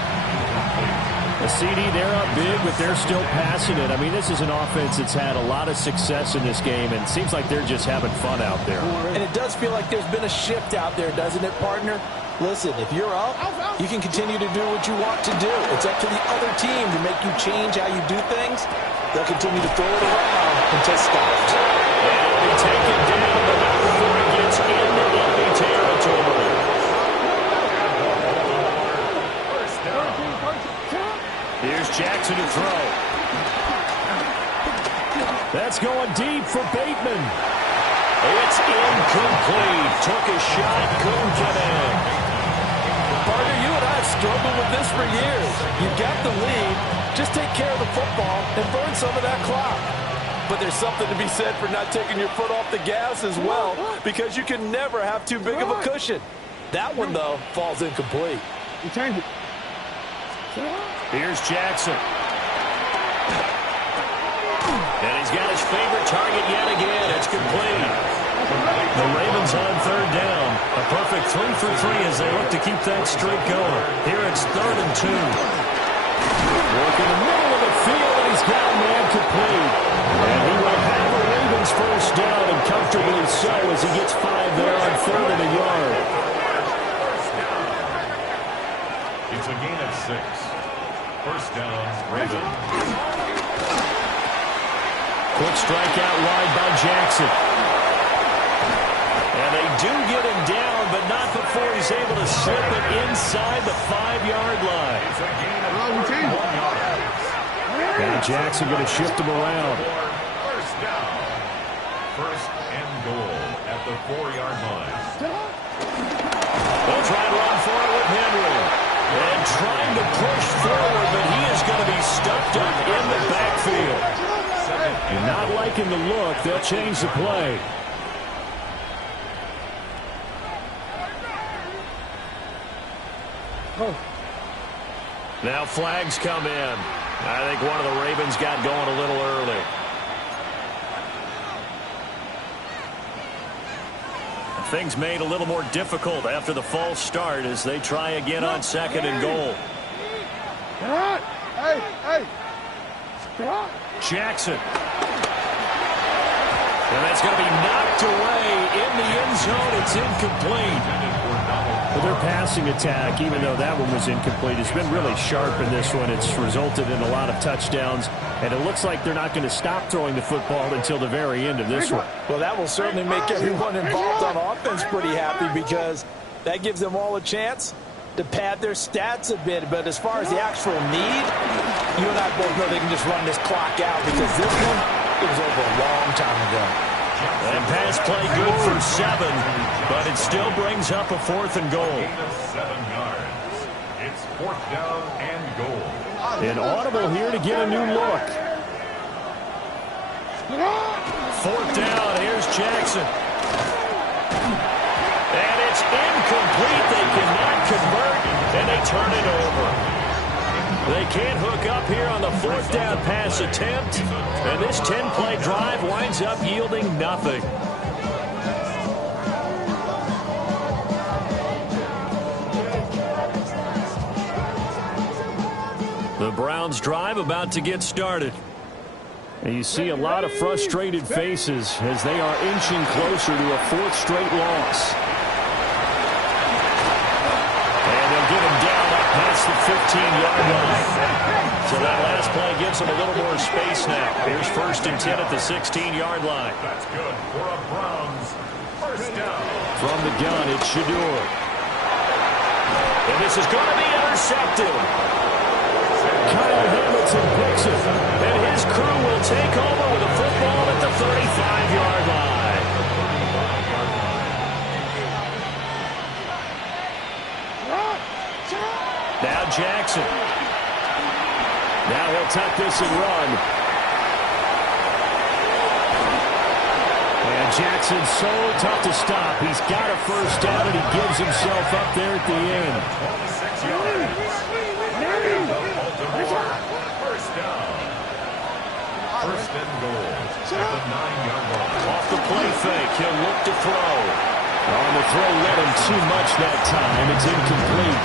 The CD, they're up big, but they're still passing it. I mean, this is an offense that's had a lot of success in this game, and it seems like they're just having fun out there. And it does feel like there's been a shift out there, doesn't it, partner? Listen, if you're up, you can continue to do what you want to do. It's up to the other team to make you change how you do things. They'll continue to throw it around until stopped. And it'll be taken down, but not before it gets into enemy territory. Here's Jackson to throw. That's going deep for Bateman. It's incomplete. Took a shot, couldn't connect. Partner, you and I have struggled with this for years. You've got the lead. Just take care of the football and burn some of that clock. But there's something to be said for not taking your foot off the gas as well, because you can never have too big of a cushion. That one, though, falls incomplete. You change it. Here's Jackson. And he's got his favorite target yet again. It's complete. The Ravens on third down. A perfect 3 for 3 as they look to keep that streak going. Here it's 3rd and 2. Work in the middle of the field, and he's got a man complete. And he will have a Ravens first down, and comfortably so as he gets 5 there on 3rd and a yard. It's a gain of 6. First down, Ravens. Quick strike out wide by Jackson. And they do get him down, but not before he's able to slip it inside the 5-yard line. It's a gain of 1 yard. Now Jackson going to shift him around. First down. First and goal at the 4-yard line. They'll try and run for it with Henry. And trying to push forward, but he is going to be stuffed up in the backfield. And not liking the look, they'll change the play. Now flags come in. I think one of the Ravens got going a little early. Things made a little more difficult after the false start as they try again on 2nd and goal. Jackson. And that's going to be knocked away in the end zone. It's incomplete. Well, their passing attack, even though that one was incomplete, has been really sharp in this one. It's resulted in a lot of touchdowns, and it looks like they're not going to stop throwing the football until the very end of this one. Well, that will certainly make everyone involved on offense pretty happy, because that gives them all a chance to pad their stats a bit. But as far as the actual need, you and I both know they can just run this clock out because this one, it was over a long time ago. And pass play good for 7, but it still brings up a 4th and goal. 7 yards. It's 4th down and goal. An audible here to get a new look. 4th down. Here's Jackson. And it's incomplete. They cannot convert, and they turn it over. They can't hook up here on the 4th down pass attempt, and this 10-play drive winds up yielding nothing. The Browns drive about to get started. And you see a lot of frustrated faces as they are inching closer to a 4th straight loss. And they'll get him down up past the 15-yard line. So that last play gives them a little more space now. Here's 1st and 10 at the 16-yard line. That's good for a Browns 1st down. From the gun, it's Shador. And this is going to be intercepted. Kyle Hamilton picks it. And his crew will take over with a football at the 35-yard line. Now Jackson. Now he'll tuck this and run. And Jackson's so tough to stop. He's got a 1st down, and he gives himself up there at the end. 26 yards. Baltimore 1st down. 1st and goal at the 9-yard line. Off the play fake, he'll look to throw. On the throw, let him too much that time. It's incomplete.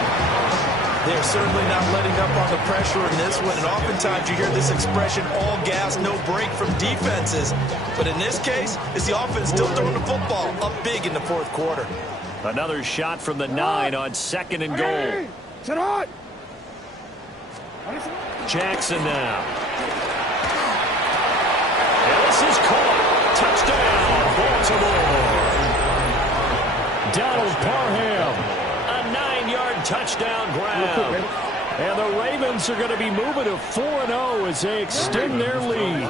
They're certainly not letting up on the pressure in this one, and oftentimes you hear this expression, all gas, no break from defenses. But in this case, it's the offense still throwing the football up big in the 4th quarter. Another shot from the 9 on 2nd and goal. Jackson now. And this is caught. Touchdown, Baltimore. Donald Parham. A 9-yard touchdown grab. And the Ravens are going to be moving to 4-0 as they extend their lead.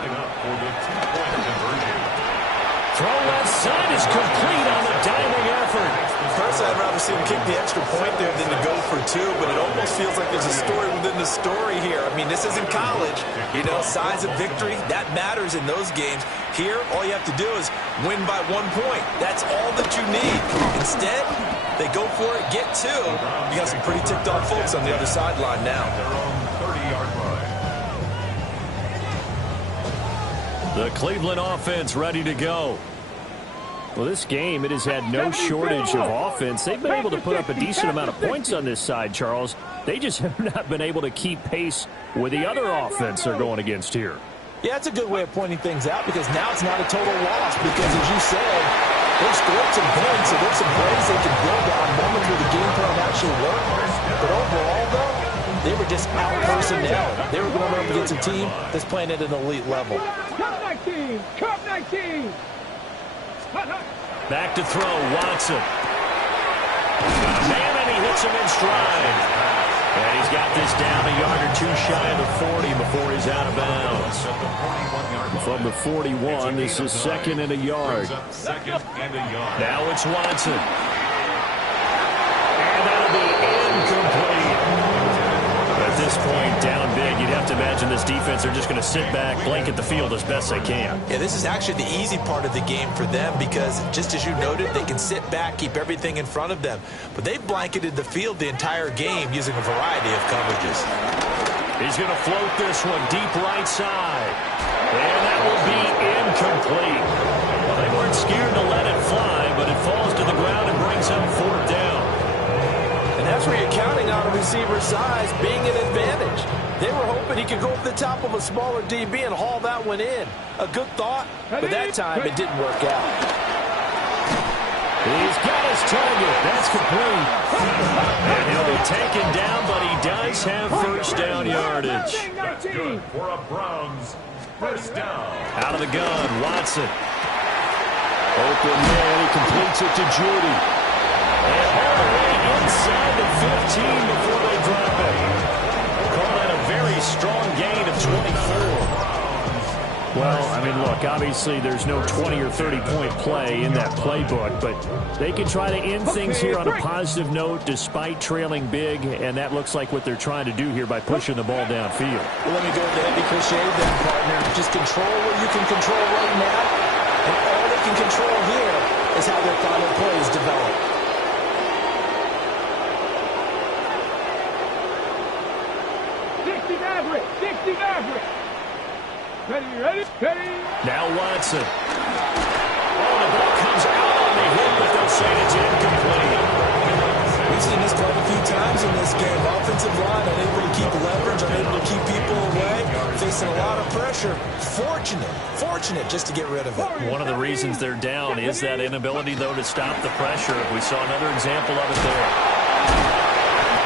Throw left side is complete on the diving effort. First, I'd rather see him kick the extra point there than to go for 2, but it almost feels like there's a story within the story here. I mean, this isn't college. You know, size of victory, that matters in those games. Here, all you have to do is win by 1 point. That's all that you need. Instead, they go for it, get 2. You got some pretty ticked off folks on the other sideline now. Their own 30-yard line. The Cleveland offense ready to go. Well, this game, it has had no shortage of offense. They've been able to put up a decent amount of points on this side, Charles. They just have not been able to keep pace with the other offense they're going against here. Yeah, that's a good way of pointing things out because now it's not a total loss because, as you said, they've scored some points, so there's some plays they can build on, moments where the game plan actually worked. But overall, though, they were just out-personnel. They were going up against a team that's playing at an elite level. Cup 19! Cup 19! Back to throw, Watson. Got a man, and he hits him in stride. And he's got this down a yard or 2 shy of the 40 before he's out of bounds. From the 41, this is 2nd and a yard. Now it's Watson. And that'll be incomplete. At this point, down big, you'd have to imagine this defense, they're just going to sit back, blanket the field as best they can. Yeah, this is actually the easy part of the game for them because, just as you noted, they can sit back, keep everything in front of them. But they've blanketed the field the entire game using a variety of coverages. He's going to float this one deep right side. And that will be incomplete. Well, they weren't scared to let it fly, but it falls to the ground and brings up 4th down. And that's where you're counting on a receiver's size being an advantage. They were hoping he could go over the top of a smaller DB and haul that one in. A good thought, but that time it didn't work out. He's got his target. That's complete. And he'll be taken down, but he does have 1st down yardage. That's good for a Browns 1st down. Out of the gun, Watson. Open man, he completes it to Judy. And all the way inside the 15 before they drop it. Call that a very strong gain of 24. Well, I mean, look, obviously there's no 20 or 30-point play in that playbook, but they can try to end things here on a positive note despite trailing big, and that looks like what they're trying to do here by pushing the ball downfield. Well, let me go with the heavy cliche then, partner. Just control what you can control right now, and all they can control here is how their final plays develop. Ready? Now Watson. Oh, the ball comes out on the hit, but they'll say it's incomplete. We've seen this quite a few times in this game. Offensive line unable to keep leverage, unable to keep people away, facing a lot of pressure. Fortunate just to get rid of it. One of the reasons they're down is that inability, though, to stop the pressure. We saw another example of it there.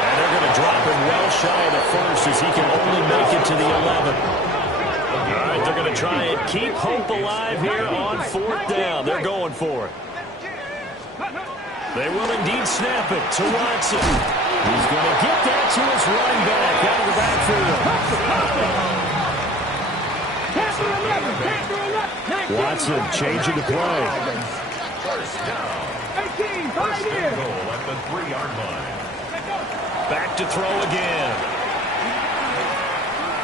And they're going to drop him well shy of the first as he can only make it to the 11. All right, they're going to try and keep hope alive here on 4th down. They're going for it. They will indeed snap it to Watson. He's going to get that to his running back out of the backfield. Watson changing the play. Goal at the 3-yard line. Back to throw again.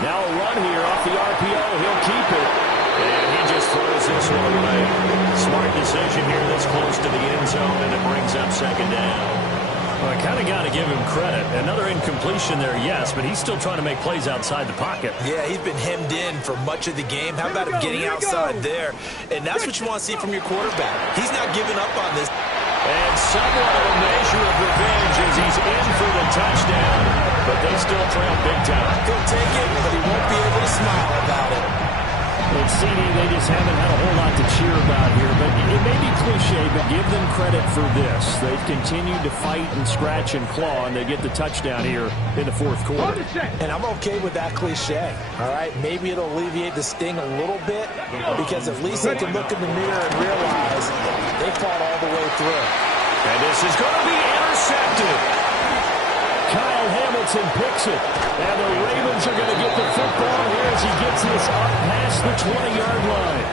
Now a run here off the RPO. He'll keep it. And he just throws this one away. Smart decision here this close to the end zone, and it brings up 2nd down. Well, I kind of got to give him credit. Another incompletion there, yes, but he's still trying to make plays outside the pocket. Yeah, he's been hemmed in for much of the game. How about him getting outside there? And that's what you want to see from your quarterback. He's not giving up on this. And somewhat of a measure of revenge as he's in for the touchdown. But they still trail big time. He'll take it, but he won't be able to smile about it. Well, CD, they just haven't had a whole lot to cheer about here. But it may be cliche, but give them credit for this. They've continued to fight and scratch and claw, and they get the touchdown here in the 4th quarter. And I'm okay with that cliche, all right? Maybe it'll alleviate the sting a little bit because at least they can look in the mirror and realize they fought all the way through. And this is going to be intercepted. Kyle Hamilton picks it. And the Ravens are going to get the football here as he gets this up past the 20-yard line.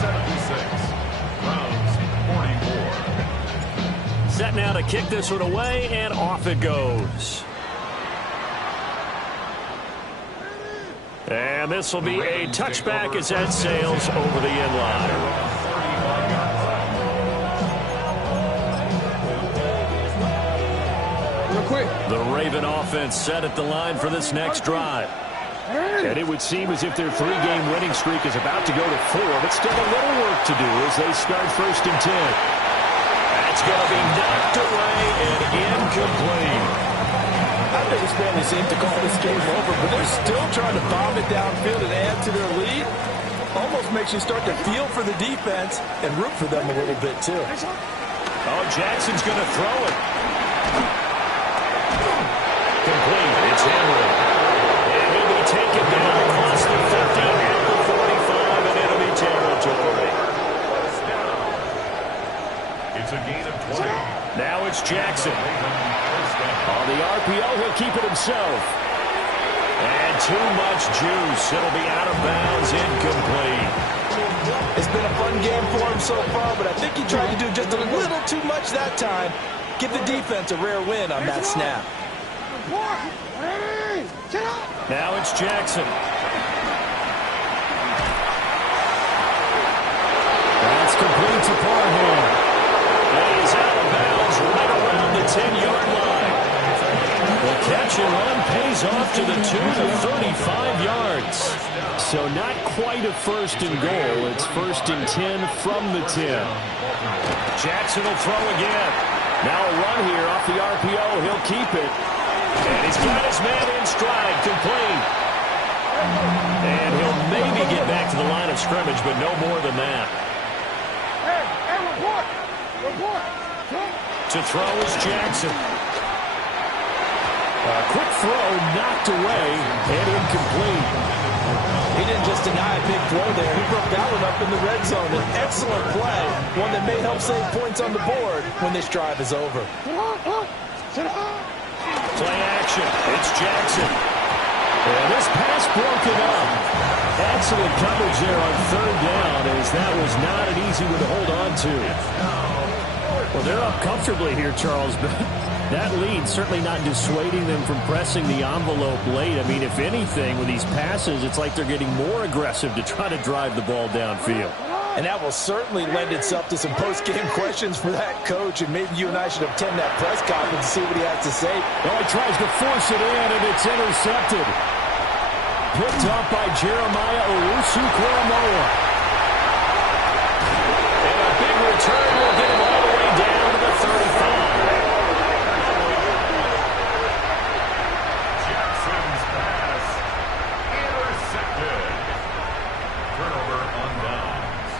76, Browns 44. Set now to kick this one away, and off it goes. And this will be a touchback as that sails over the end line. The Raven offense set at the line for this next drive. And it would seem as if their 3-game winning streak is about to go to 4, but still a little work to do as they start 1st and 10. That's going to be knocked away and incomplete. I think this family seems to call this game over, but they're still trying to bomb it downfield and add to their lead. Almost makes you start to feel for the defense and root for them a little bit, too. Oh, Jackson's going to throw it. Complete. It's Henry. And he'll be taken down across the 50 at the 45 and enemy territory. It's a gain of 20. Now it's Jackson. On the RPO, he'll keep it himself. And too much juice. It'll be out of bounds, incomplete. It's been a fun game for him so far, but I think he tried to do just a little too much that time. Give the defense a rare win on that snap. Now it's Jackson. That's complete to Parham. And he's out of bounds right around the 10-yard line. The catch and run pays off to the tune of 35 yards. So not quite a 1st and goal. It's 1st and 10 from the 10. Jackson will throw again. Now a run here off the RPO. He'll keep it. And he's got his man in stride, complete. And he'll maybe get back to the line of scrimmage, but no more than that. To throw is Jackson. A quick throw knocked away and incomplete. He didn't just deny a big throw there. He broke that one up in the red zone. An excellent play, one that may help save points on the board when this drive is over. Play action. It's Jackson. And this pass broken up. Excellent coverage there on third down, as that was not an easy one to hold on to. Well, they're up comfortably here, Charles, but that lead certainly not dissuading them from pressing the envelope late. I mean, if anything, with these passes, it's like they're getting more aggressive to try to drive the ball downfield. And that will certainly lend itself to some post-game questions for that coach, and maybe you and I should attend that press conference to see what he has to say. Oh, he tries to force it in, and it's intercepted. Picked up by Jeremiah Owusu-Koramoah. And a big return will get him all the way down to the 35. Jackson's pass intercepted. Turnover on downs.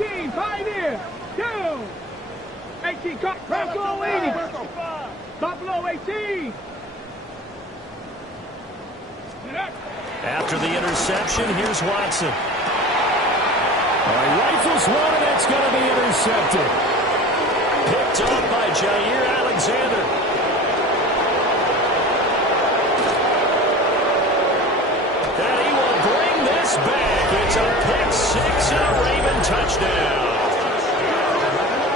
18, 5 here. 2. 18, cut. Buffalo 80. Buffalo 18. After the interception, here's Watson. All right, rifles one, and it's going to be intercepted. Picked up by Jair Alexander. And he will bring this back. It's a pick six and a Raven touchdown.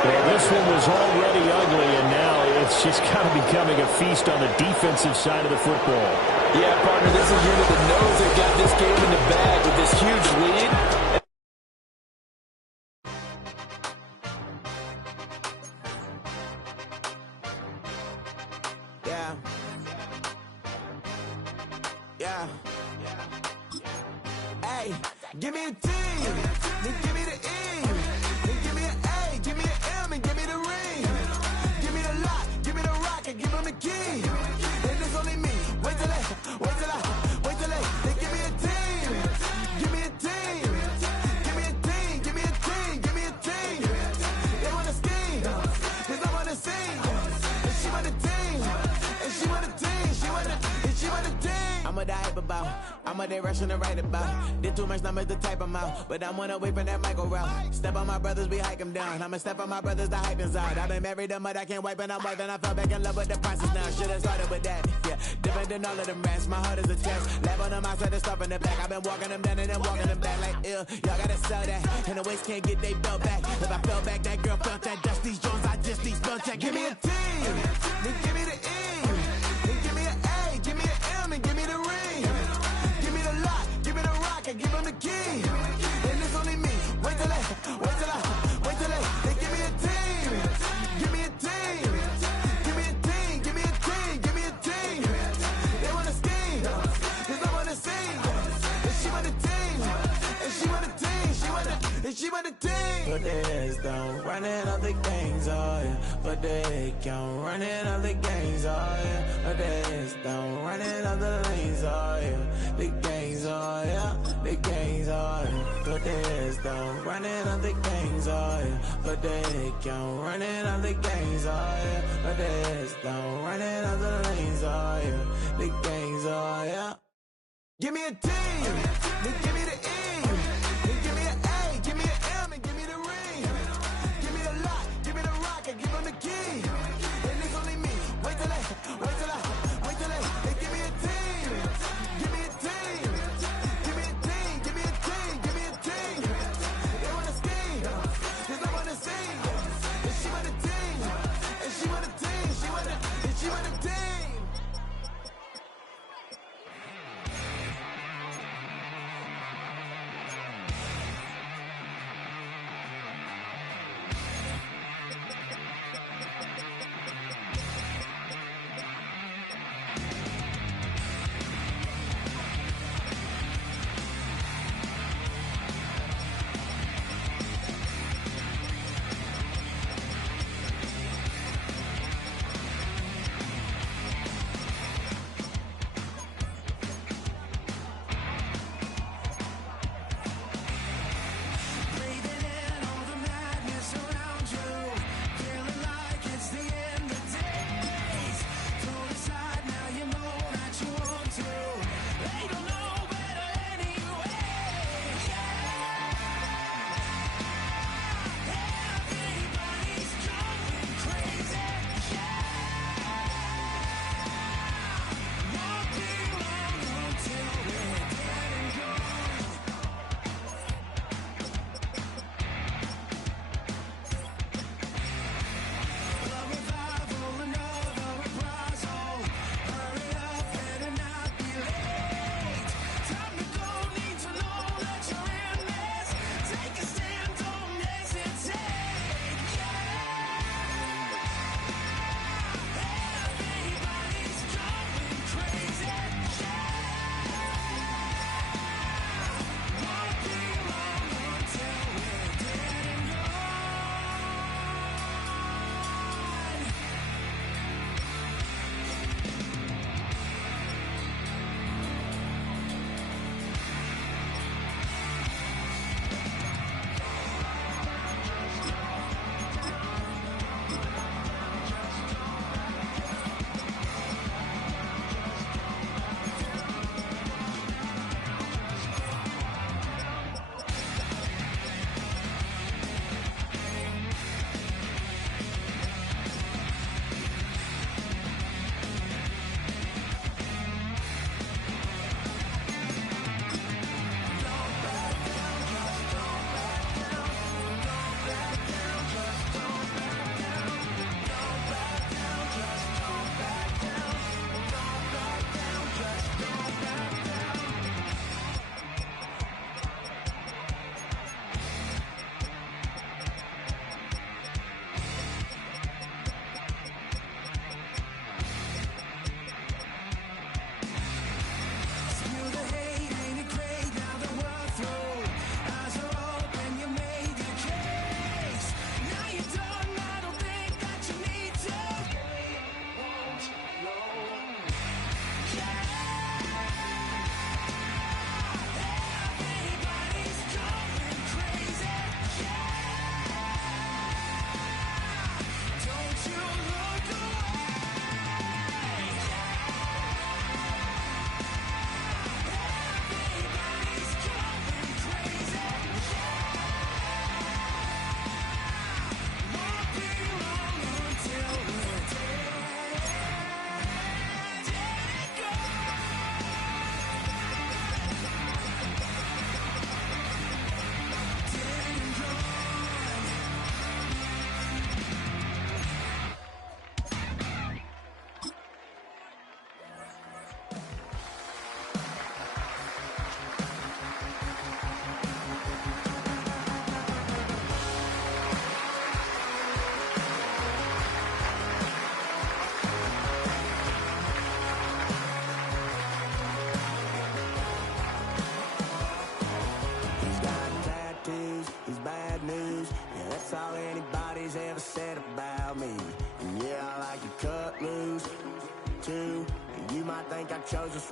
Well, this one was already ugly, and now it's just kind of becoming a feast on the defensive side of the football. Yeah, partner, this is a unit that knows they've got this game in the bag with this huge lead. Yeah. Hey, give me a T, then give me the E, then give me an A, give me an M, and give me the ring. Give me the lock, give me the rock, and give him the key. And it's only me. Wait till they give me a team. Give me a team. Give me a team. Give me a team. Give me a team. They want to scheme, 'cause I want to sing. And she want a team. And she want a team. She want a team. I'm a die about. I'm a day rushing to write about. Did too much numbers to type them out. But I'm one away from that Michael route. Step on my brothers, we hike them down. I'ma step on my brothers, the hype inside. I've been married them, but I can't wipe and I'm wiping. I fell back in love with the process now. Should've started with that. Yeah, different than all of them rats. My heart is a test. Lab on them outside, the stuff in the back. I've been walking them down and then walking them back like ill. Y'all gotta sell that. And the waist can't get they belt back. If I fell back, that girl felt that. Dust these Jones, I just need spell check. Give me a T, then give me the E, then give me an A, give me an M, and give me the ring. Give me the lock, give me the rock, and give him the key. And it's only me. Wait till they give me a team. Give me a team. Give me a team. Give me a team. Give me a team. They wanna scheme, 'cause I wanna sing. And she want a team. And she want a team. She want a team. Put their heads down, running all the gangs, oh yeah. Put their head down, running all the gangs, oh yeah. Put their heads down, running all the lanes, oh yeah. The gangs, oh yeah. The gangs, oh yeah. Put their heads down, running all the gangs, oh yeah. Put their head down, running all the gangs, oh yeah. Put their heads down, running all the lanes, oh yeah. The gangs, oh yeah. Give me a T, then give me the E. Give him the key, and it's only me. Wait till they give me a team. Give me a team. Give me a team. Give me a team. Give me a team. They wanna scheme, 'cause I wanna sing. And she want a team. And she want a team. She want a team.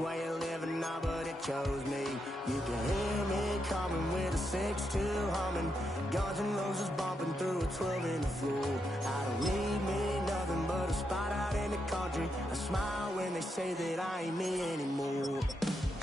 way of living now, but it chose me. You can hear me coming with a 6-2 humming, Guns N' Roses bumping through a 12 in the floor. I don't need me nothing but a spot out in the country. I smile when they say that I ain't me anymore.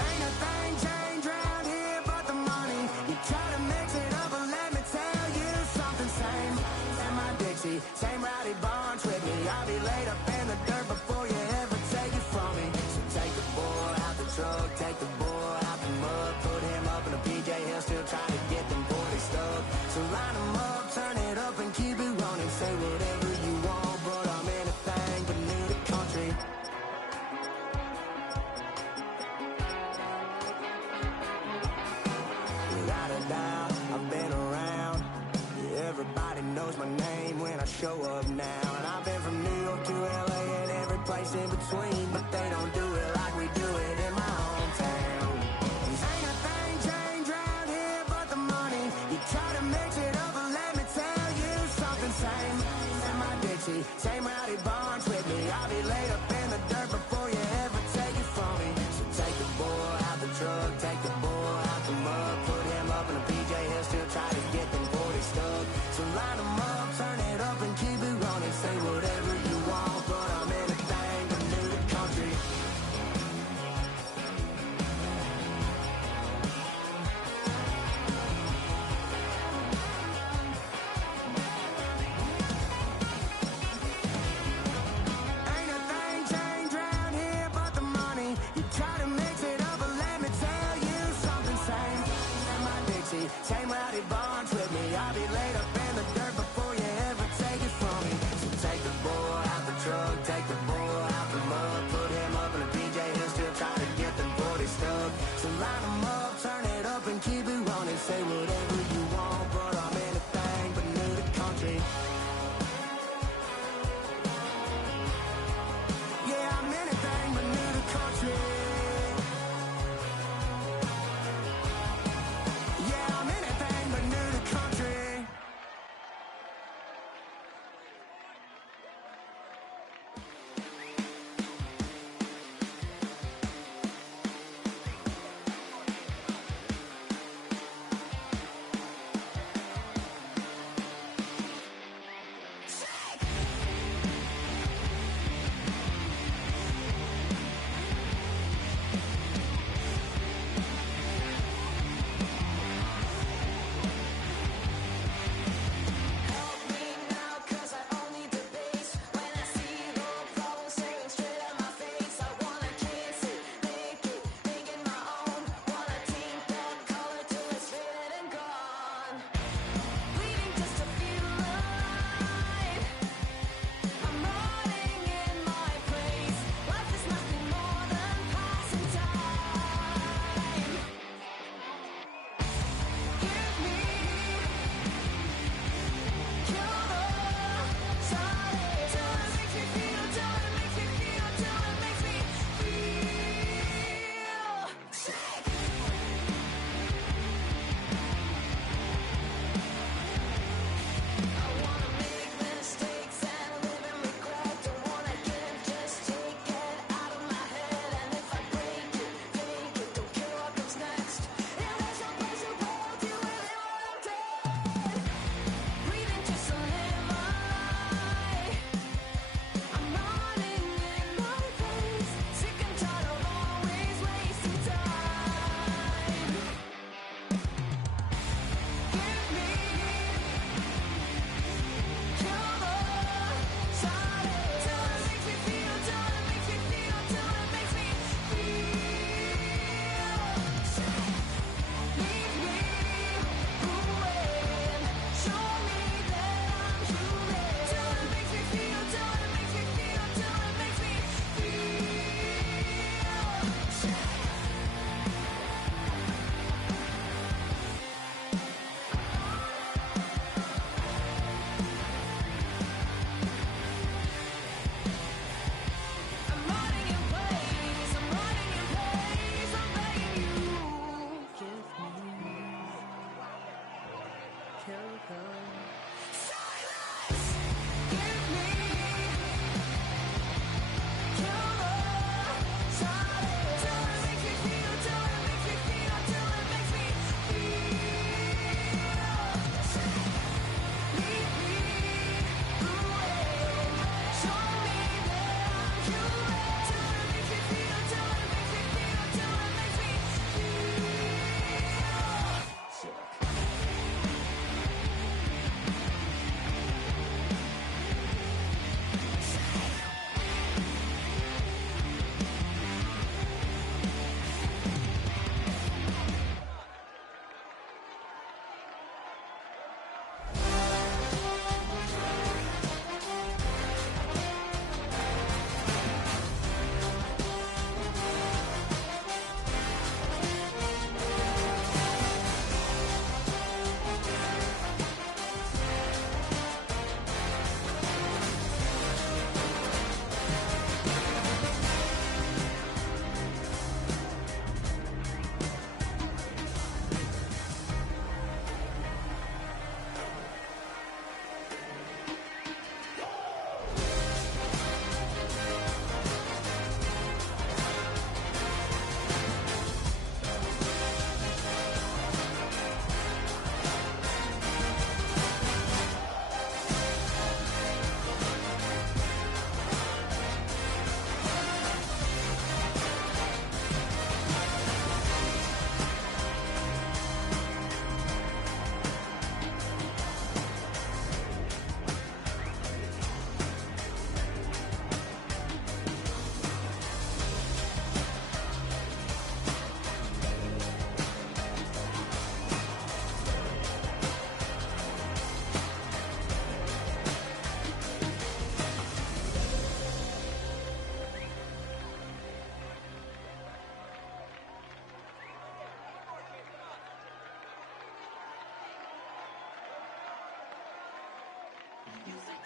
Ain't a thing changed round here but the money. You try to mix it up, but let me tell you something. Same in my Dixie, same rowdy bunch with me. I'll be laid up in the dirt before you ever take it from me. So take the boy out the truck, take the boy out the mud, put him up in a PJ, he'll still try to get them 40 stuck. So line him up, turn it up and keep it running. Say whatever you want, but I'm anything but new to country. Without a doubt, I've been around. Yeah, everybody knows my name when I show up now. And I've been from New York to LA and every place in between, but they don't do it like we do it in my hometown. Ain't a thing changed round here but the money. You try to mix it up, but let me tell you something. Same in my Dixie, same rowdy bunch with me. I'll be laid up in the dirt before you ever take it from me. So take the boy out the truck, take the boy out the mud, put him up in a PJ, he'll still try to get them 40 stuck. So line him up, turn it up and keep it running. Say whatever you want, but I'm anything but new to country.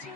Twisting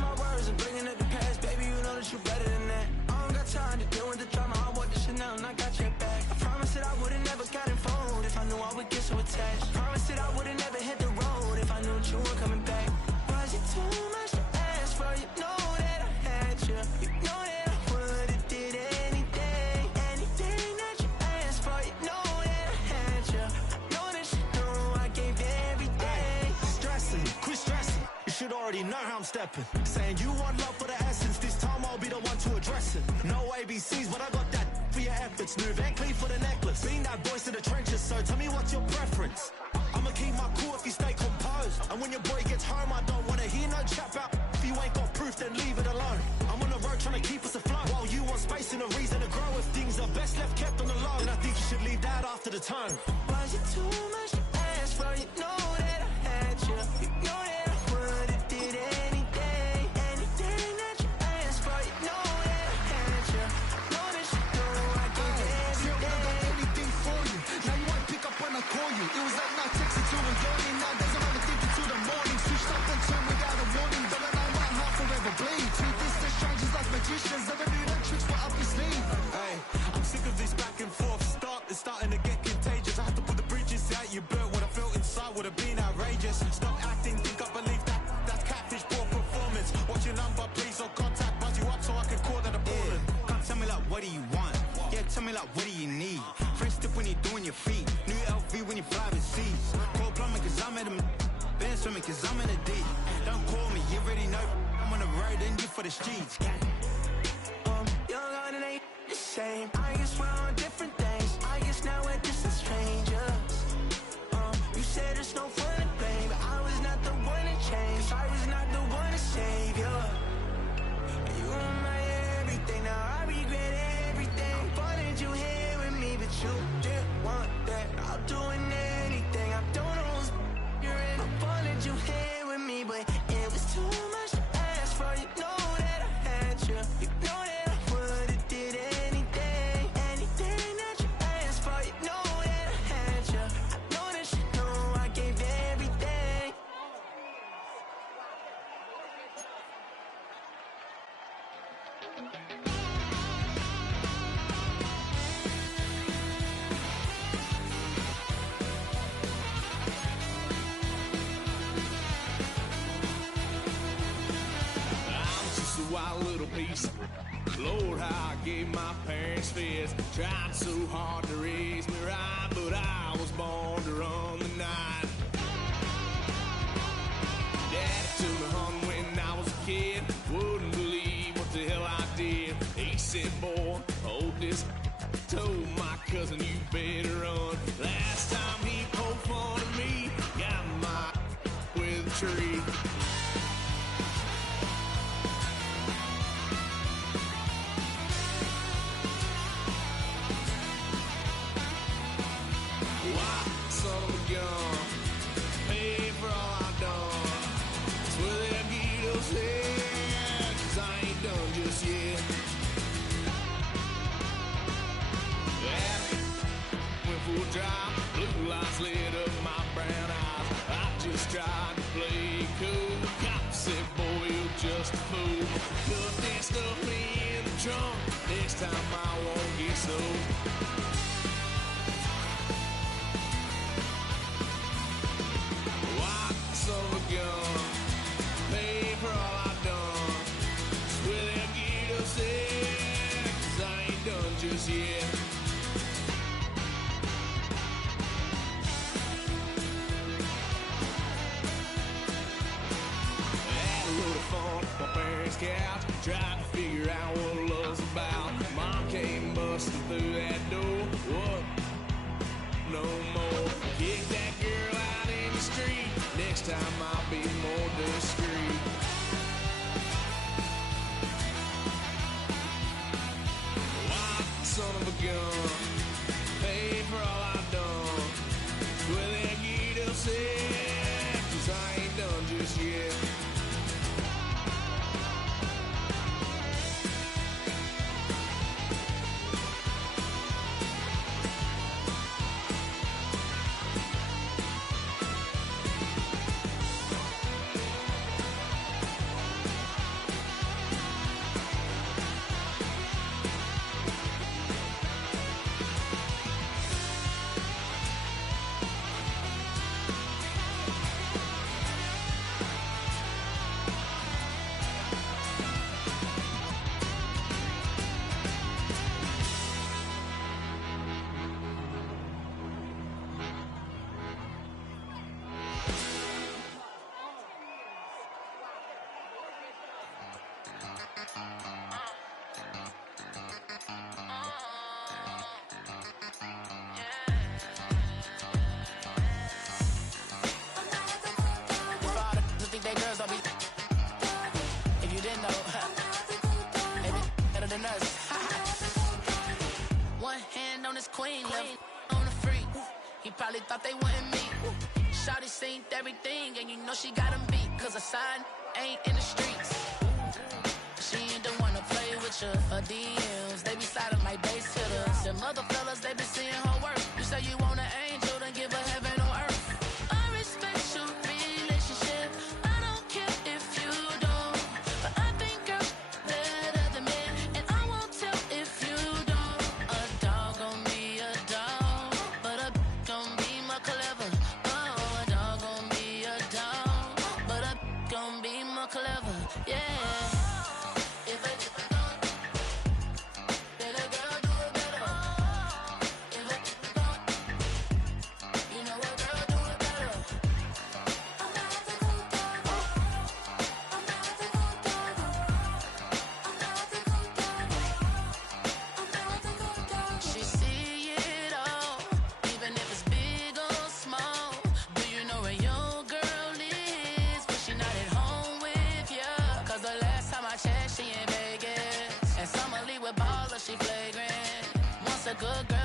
my words and bringing up the past, baby, you know that you're better than that. I don't got time to deal with the drama, I want the Chanel and I got your back. I promised that I would've never gotten phone if I knew I would get so attached. I promised that I would've never hit the road if I knew that you were coming back. Was it too much to ask for? You know that I had you. You know that I would've did anything, anything that you asked for. You know that I had you. I know that you know I gave everything. Stressing, quit stressing. You should already know how I'm stepping. Saying you want love for the essence. This time I'll be the one to address it. No ABCs, but I got that for your efforts. New Van Cleef for the necklace. Been that voice in the trenches, so tell me what's your preference. I'ma keep my cool if you stay composed. And when your boy gets home, I don't wanna hear no chat about. If you ain't got proof, then leave it alone. I'm on the road trying to keep us afloat. While you want space and a reason to grow. If things are best left kept on the low, then I think you should leave that after the tone. Was it too much to ask for? You know that I had you. You know that I would've did anything, anything that you asked for. You know that I had you. I know that you know I gave Still never got everything. anything for you. Now you won't pick up when I call you. It was like night texting to a yawning. Nowadays I'm overthinking till the morning. Switched up and turned without a warning. But I know my heart forever bleed. Treat this as strangers like magicians. Never knew them tricks were up your sleeve. Hey, I'm sick of this back and forth. It's starting to get contagious. I have to put the bridges out you built. What I felt inside would have been outrageous. Stop acting, think I believe that. That's catfish, poor performance. What's your number, please, or contact. Buzz you up so I can call that a ballin'. Come tell me like, what do you want? Yeah, tell me like, what do you need? French tip when you're doing your feet. New LV when you're flying seas. Call plumbing cause I'm at a been swimming cause I'm in a deep. Don't call me, you already know. I'm on the road and you for the streets. Young and it ain't the same. I guess we're on different things. I guess now we're distant strangers. You said it's no fun to blame, but I was not the one to change. I was not the one to save you. You were my everything. Now I regret everything. I wanted you here with me, but you didn't want that. I'll do anything. I don't know who's you're in. I wanted you here with me, but it was too much to ask for. You know that I had you. You know that I would've did anything, anything that you asked for. You know that I had you. I know that you know I gave everything. I'm just a wild little piece. Lord, how I gave my parents fist. Tried so hard to raise me right, but I was born to run the night. Daddy took me home when I was a kid. Wouldn't believe what the hell I did. He said, boy, hold this. Told my cousin, you better run. Last time he poked fun at me, got my with a tree. Son of a gun, pay for all I've done. It's where they get us head, cause I ain't done just yet. Yeah, went full drive, blue lights lit up my brown eyes. I just tried to play cool. Cop said, boy, you're just a fool. Cuffed and stuffed me in the trunk. Next time I won't get so. Son of a gun, pay for all I've done. It's where they'll get us in, cause I ain't done just yet. Had a little fun on my parents' couch, tried to figure out what love's about. Mom came busting through that door, what? No more. Kick that girl out in the street. Next time I'll be more discreet. Wild son of a gun, pay for all I've done. Where they get us in, cause I ain't done just yet. probably thought they wouldn't meet. Shawty seen everything, and you know she got 'em beat. Cause a sign ain't in the streets. She ain't the one to play with you. Her DMs, they be sliding like base hitters. Them other fellas, they be seeing her work. You say you want an angel, then give her heaven on earth. I respect your relationship. I don't care if you don't. But I think you're better than me. And I won't tell if you don't. A dog gon' be a dog. But a gon' be more clever. Oh, a dog gon' be a dog. But a gon' be more clever. Yeah. She in Vegas, and Summer Lee with baller, she flagrant. Once a good girl.